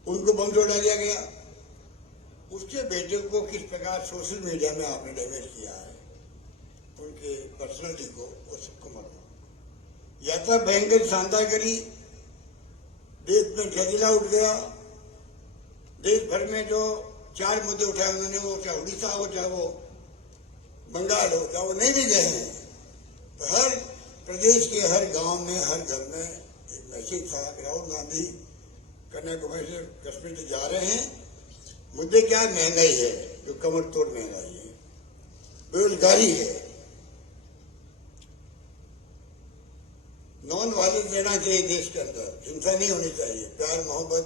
उनको बम छोड़ा दिया गया। उसके बेटे को किस प्रकार सोशल मीडिया में आपने डैमेज किया है, उनके पर्सनैलिटी को, वो सबको मालूम। यात्रा भयंकर शानदार करी, देश में गजिला उठ गया, देश भर में जो 4 मुद्दे उठाए उन्होंने, वो चाहे उड़ीसा हो, चाहे वो बंगाल हो, चाहे वो नहीं भी गए हैं, तो हर प्रदेश के हर गांव में, हर घर में एक मैसेज था कि राहुल गांधी कन्याकुमारी से कश्मीर से जा रहे हैं। मुद्दे क्या है? महंगाई है, जो कमर तोड़ महंगाई है, बेरोजगारी है, नॉन वायलेंस रहना चाहिए देश के अंदर, हिंसा नहीं होनी चाहिए, प्यार मोहब्बत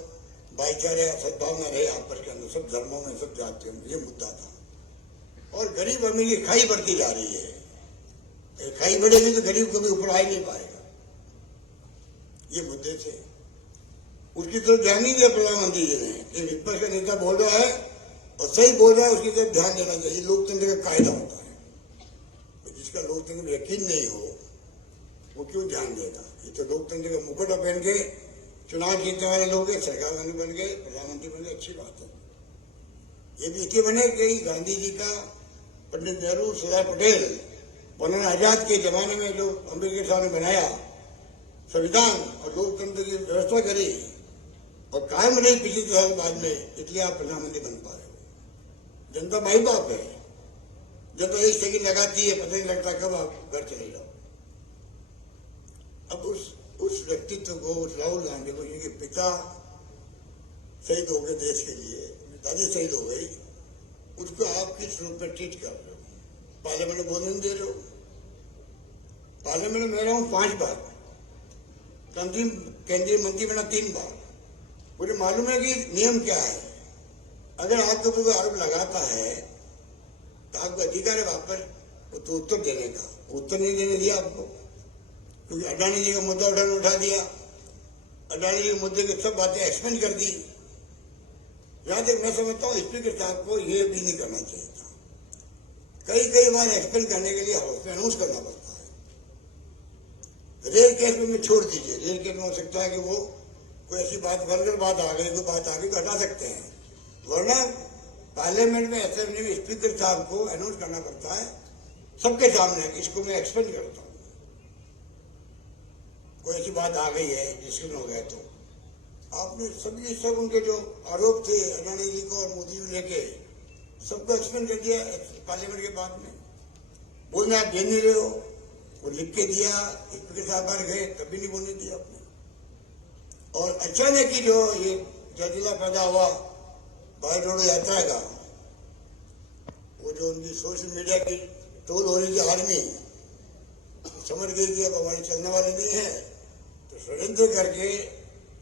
भाईचारे सद्भावना रहे आपस के अंदर, सब धर्मों में, सब जातियों में, ये मुद्दा था। और गरीब अमीर की खाई बढ़ती जा रही है, खाई बढ़ेगी तो गरीब कभी ऊपर आ ही नहीं पाएगा। ये मुद्दे थे, उसकी तरफ ध्यान नहीं दिया प्रधानमंत्री जी ने कि विपक्ष का नेता बोल रहा है और सही बोल रहा है, उसकी तरफ ध्यान देना चाहिए। लोकतंत्र का कायदा होता है, तो जिसका लोकतंत्र में यकीन नहीं हो वो क्यों ध्यान देगा। ये तो लोकतंत्र का मुकुट पहन के चुनाव जीतने वाले लोग हैं, सरकार बन गए, प्रधानमंत्री बन गए, अच्छी बात है। ये भी इसलिए बने कि गांधी जी का, पंडित नेहरू, सरदार पटेल, मौलाना आजाद के जमाने में जो अम्बेडकर साहब ने बनाया संविधान और लोकतंत्र की व्यवस्था करी और कायम रही पिछले 2 साल बाद में, इसलिए आप प्रधानमंत्री बन पा रहे हो। जनता माई बाप है, जनता एक सेकंड लगाती है, पता नहीं लगता कब आप घर चले जाओ। अब उस व्यक्तित्व को, उस राहुल गांधी को, जिनके पिता शहीद हो गए देश के लिए, दादी शहीद हो गई, उसको आप किस रूप में ट्रीट कर रहे हो? पार्लियामेंट में बोलने दे रहे हो? पार्लियामेंट में मैं रहा हूं 5 बार, केंद्रीय मंत्री बना 3 बार। मुझे मालूम है कि नियम क्या है। अगर आपके ऊपर आरोप लगाता है तो आपका अधिकार है वापस तो उत्तर देने का, उत्तर नहीं देने दिया आपको, क्योंकि अडानी जी का मुद्दा उठा दिया, अडानी जी के मुद्दे की सब बातें एक्सपेंड कर दी। यहां तक मैं समझता हूँ स्पीकर साहब को ये भी नहीं करना चाहिए था। कई बार एक्सपेंड करने के लिए हाउस में अनाउंस करना पड़ता है। रेल केस में छोड़ दीजिए, रेल केस में हो सकता है कि वो कोई ऐसी बात वल्गर बात आ गई, कोई बात आ गई तो हटा सकते हैं, वरना पार्लियामेंट में असेंबली में स्पीकर साहब को अनाउंस करना पड़ता है सबके सामने, इसको मैं एक्सपेंड करता हूँ। कोई ऐसी बात आ गई है जिसके हो गए तो आपने सब उनके जो आरोप थे अडानी जी को और मोदी जी लेके सबको एक्सपेंड कर दिया पार्लियामेंट के बाद में। बोलने आप दे नहीं रहे हो, वो लिख के दिया, स्पीकर साहब बाहर गए तब भी नहीं बोलने दिया आपने। और अचानक ही जो ये जटिला पैदा हुआ बाहर रोड यात्रा का, वो जो उनकी सोशल मीडिया की टोल हो रही थी आर्मी, समझ गई कि अब हमारी चलने वाली नहीं है, तो षड्यंत्र करके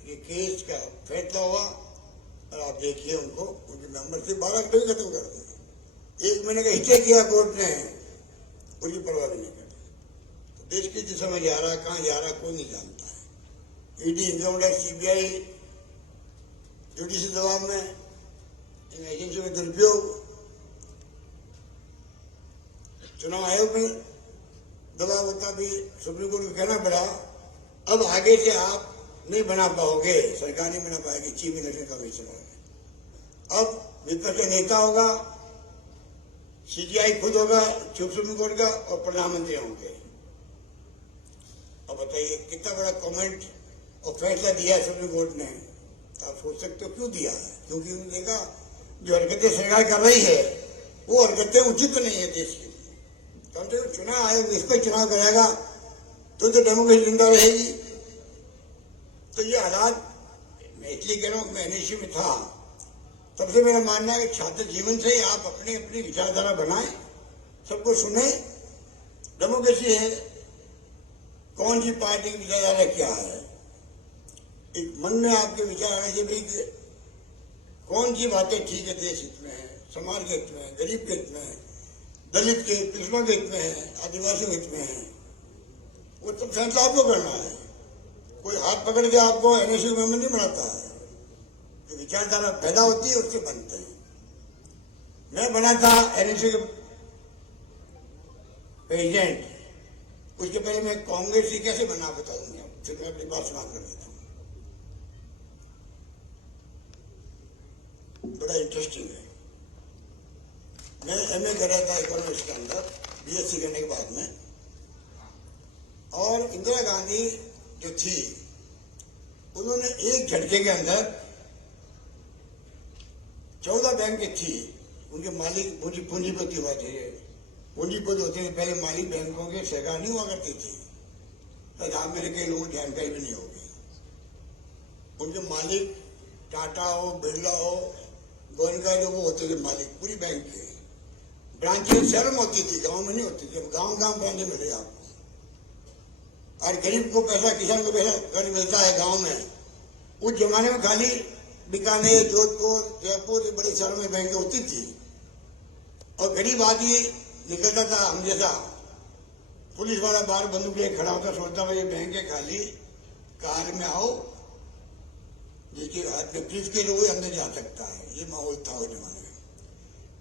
ये केस का फैसला हुआ और आप देखिए उनको, उनके मेंबर से 12 घंटे खत्म कर दिए। 1 महीने का हिस्से किया कोर्ट ने, उनकी परवाह भी नहीं करी। तो देश की दिशा में जा रहा, कहाँ जा रहा कोई नहीं जानता है। ED, income tax, CBI judicial दबाव में, इन एजेंसियों का दुरुपयोग, चुनाव आयोग में दबाव होता भी सुप्रीम कोर्ट को कहना पड़ा अब आगे से आप नहीं बना पाओगे, सरकार नहीं बना पाएगी चीफ इलेक्शन कमिश्नर। अब विपक्ष का नेता होगा, सीजीआई खुद होगा, सुप्रीम कोर्ट का, और प्रधानमंत्री होंगे। अब बताइए कितना बड़ा कमेंट और फैसला दिया सुप्रीम कोर्ट ने। आप सोच सकते हो क्यों दिया है? क्योंकि उन्होंने देखा जो हरकतें सरकार कर रही है वो हरकतें उचित नहीं है देश के लिए। कम से कम चुनाव आयोग इस पर चुनाव कराएगा तो डेमोक्रेसी जिंदा रहेगी। तो ये हालात मैं इसलिए कह रहा हूँ, मैं एनएसयू में था तब से मेरा मानना है कि छात्र जीवन से ही आप अपनी अपनी विचारधारा बनाएं, सबको सुने। डेमोक्रेसी है, कौन सी पार्टी की विचारधारा क्या है, एक मन में आपके विचार आने से भी कौन सी बातें ठीक है, देश हित में है, समाज के हित में है, गरीब के हित में है, दलित के, पिछड़ा के हित में है, आदिवासी के हित में है, वो सब फैसला आपको करना है। कोई हाथ पकड़ के आपको एनएसयू मेंबर नहीं बनाता है। जो विचारधारा पैदा होती है उससे बनते हैं। मैं बना था एनएसयू के प्रेसिडेंट, उसके पहले मैं कांग्रेस से कैसे बना बता दूंगा, फिर मैं अपनी बात समाप्त कर देता हूँ। बड़ा इंटरेस्टिंग है। मैं एमए कर रहा था इकोनॉमिक्स के अंदर, बीएससी करने के बाद में, और इंदिरा गांधी जो थी उन्होंने एक झटके के अंदर 14 बैंक थी, उनके मालिक पूंजीपति हुआ थे। पूंजीपति होते थे पहले मालिक बैंकों के, सरकार नहीं हुआ करती थी, पंजाब में के लोगों की जानकारी भी नहीं होगी। उनके मालिक टाटा हो, बिरला हो, गोयनका जो वो होते थे मालिक पूरी बैंक के। ब्रांचें शहर में होती थी, गांव में नहीं होती थी। गांव गांव ब्रांचें मिले आपको, और गरीब को पैसा, किसान को पैसा घर मिलता है गांव में। उस जमाने में खाली बीकानेर, जोधपुर, जयपुर, ये बड़े शहरों में बैंकें होती थी और गरीब आदमी निकलता था हम जैसा, पुलिस वाला बाहर बंदूक लेके खड़ा होता, सोचता भाई ये बैंक है खाली, कार में आओ, जिसके हाथ में पुलिस के लोग अंदर जा सकता है। ये माहौल था उस जमाने में।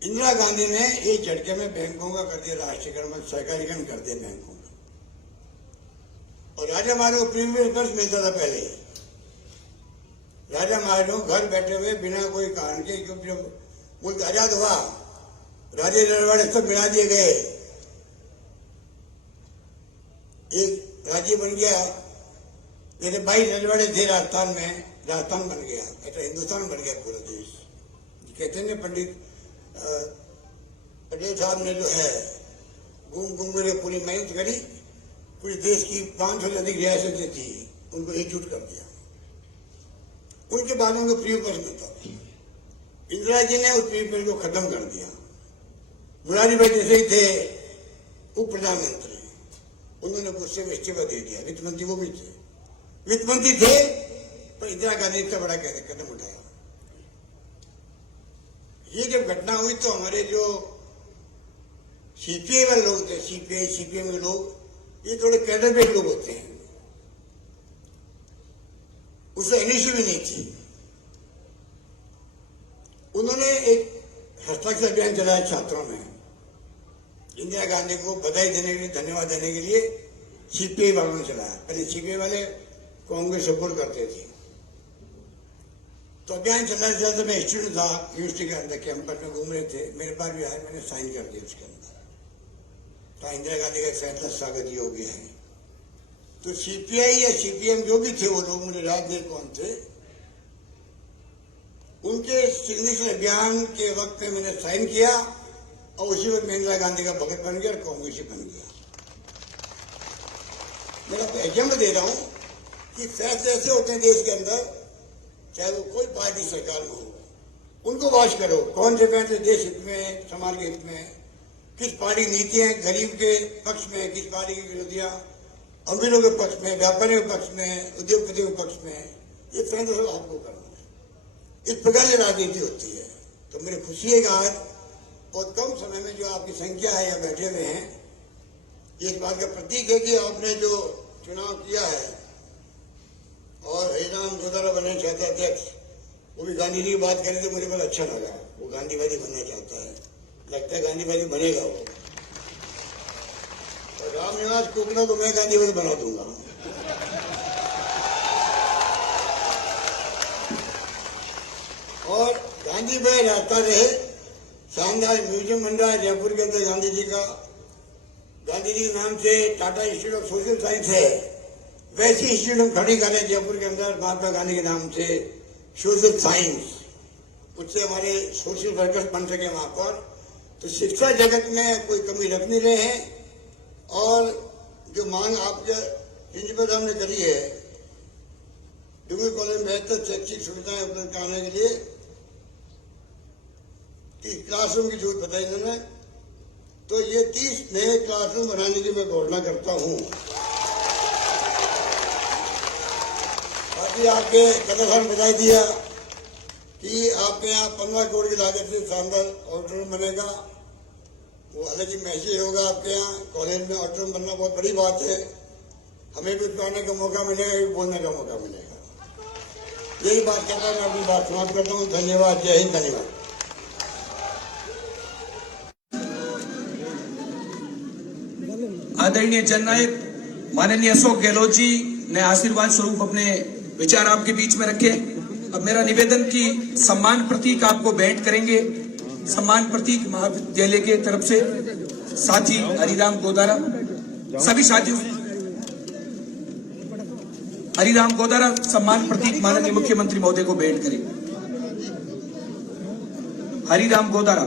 इंदिरा गांधी ने एक झटके में बैंकों का कर दिया राष्ट्रीयकरण, सहकारीकरण कर दिया बैंकों का। और राजा महाराज को प्रीमियम कर्ज मिलता था पहले। राजा महाराज को घर बैठे हुए बिना कोई कारण के, क्योंकि जब मुल्क आजाद हुआ राजे रजवाड़े सब मिला दिए गए, एक राज्य बन गया। जैसे 22 रजवाड़े थे राजस्थान में, राजस्थान बन गया, ऐसा हिंदुस्तान बन गया पूरा देश। कहते हैं पंडित पटेल साहब ने जो है घूम घूम कर पूरी मेहनत करी, पूरे देश की 500 से अधिक रियासतें थी, उनको एकजुट कर दिया। उनके बाद उनको प्री पैस मिलता था। इंदिरा जी ने उस प्री पैस को खत्म कर दिया। मुरारी भाई जैसे ही थे उप प्रधानमंत्री, उन्होंने गुस्से में इस्तीफा दे दिया। वित्त मंत्री वो भी थे, वित्त मंत्री थे, पर इंदिरा गांधी ने इतना बड़ा कदम उठाया। ये जब घटना हुई तो हमारे जो सीपीआई वाले लोग थे, सीपीएम के लोग, ये थोड़े कैडर बेस्ड लोग होते हैं, उससे इनिशिएटिव भी नहीं थी। उन्होंने एक हस्ताक्षर अभियान चलाया छात्रों में, इंदिरा गांधी को बधाई देने के लिए, धन्यवाद देने के लिए सीपीआई वालों ने चलाया। पहले सीपीआई वाले कांग्रेस सपोर्ट करते थे, तो अभियान चलाते चलाते मैं स्टूडेंट था यूनिवर्सिटी के अंदर कैंपस में घूम रहे थे, मेरे पास भी आया, मैंने साइन कर दिया उसके अंदर, तो इंदिरा गांधी का फैसला स्वागत योग्य है। तो सीपीआई या सीपीएम जो भी थे वो लोग, मुझे याद नहीं कौन थे, उनके सिग्नेचर अभियान के वक्त में मैंने साइन किया और उसी वक्त मैं इंदिरा गांधी का भगत बन गया और कांग्रेसी बन गया। मैं आपको एग्जाम्पल दे रहा हूं कि फैसले ऐसे होते हैं देश के अंदर, चाहे वो कोई पार्टी सरकार में हो, उनको वॉच करो कौन से फैसले देश हित में, समाज के हित में, किस पार्टी की नीतियां गरीब के पक्ष में, किस पार्टी की विरोधियां अमीरों के पक्ष में, व्यापारियों के पक्ष में, उद्योगपतियों के पक्ष में, ये फैसला सब आपको करना है। इस प्रकार की राजनीति होती है। तो मेरी खुशी है कि आज बहुत कम समय में जो आपकी संख्या है या बैठे हुए हैं, ये इस बात का प्रतीक है कि आपने जो चुनाव किया है और हरिराम गोदारा बने चाहता अध्यक्ष, वो भी गांधी जी की बात करें तो मुझे बड़ा अच्छा लगा। वो गांधीवादी बनना चाहता है, लगता है गांधीवादी बनेगा वो। और रामनिवास कोकड़ा को मैं गांधीवादी बना दूंगा। और गांधी भाई रहता रहे, शानदार म्यूजियम बन रहा है जयपुर के अंदर गांधी जी का। गांधी जी के नाम से Tata institute of social science है, वैसी इंस्टीट्यूट खड़ी कर रहे हैं जयपुर के अंदर महात्मा गांधी के नाम से, सोशल साइंस। उससे हमारे सोशल वर्कर्स बन सके वहां पर। तो शिक्षा जगत में कोई कमी रख नहीं रहे हैं। और जो मांग आपके प्रिंसिपल साहब ने करी है, डूंगरी कॉलेज में बेहतर शैक्षिक सुविधाएं उपलब्ध कराने के लिए 30 क्लासरूम की जरूरत बताई इन्होंने, तो ये 30 नए क्लासरूम बनाने की मैं घोषणा करता हूं। बाकी आपके कदर साहब ने बताई दिया कि आपके यहाँ 15 करोड़ की लागत से शानदार ऑडिटोरियम बनेगा, वो अलग ही मैसेज होगा आपके यहाँ। कॉलेज में ऑडिटोरियम बनना बहुत बड़ी बात है, हमें भी बताने का मौका मिलेगा, भी बोलने का मौका मिलेगा। यही बात करता मैं अपनी बात समाप्त करता हूँ। धन्यवाद, जय हिंद, धन्यवाद। आदरणीय जननायक माननीय अशोक गहलोत जी ने आशीर्वाद स्वरूप अपने विचार आपके बीच में रखे। अब मेरा निवेदन की सम्मान प्रतीक आपको भेंट करेंगे। सम्मान प्रतीक महाविद्यालय के तरफ से साथी हरिराम गोदारा, सभी साथियों, हरिराम गोदारा सम्मान प्रतीक माननीय मुख्यमंत्री महोदय को भेंट करेंगे। हरिराम गोदारा।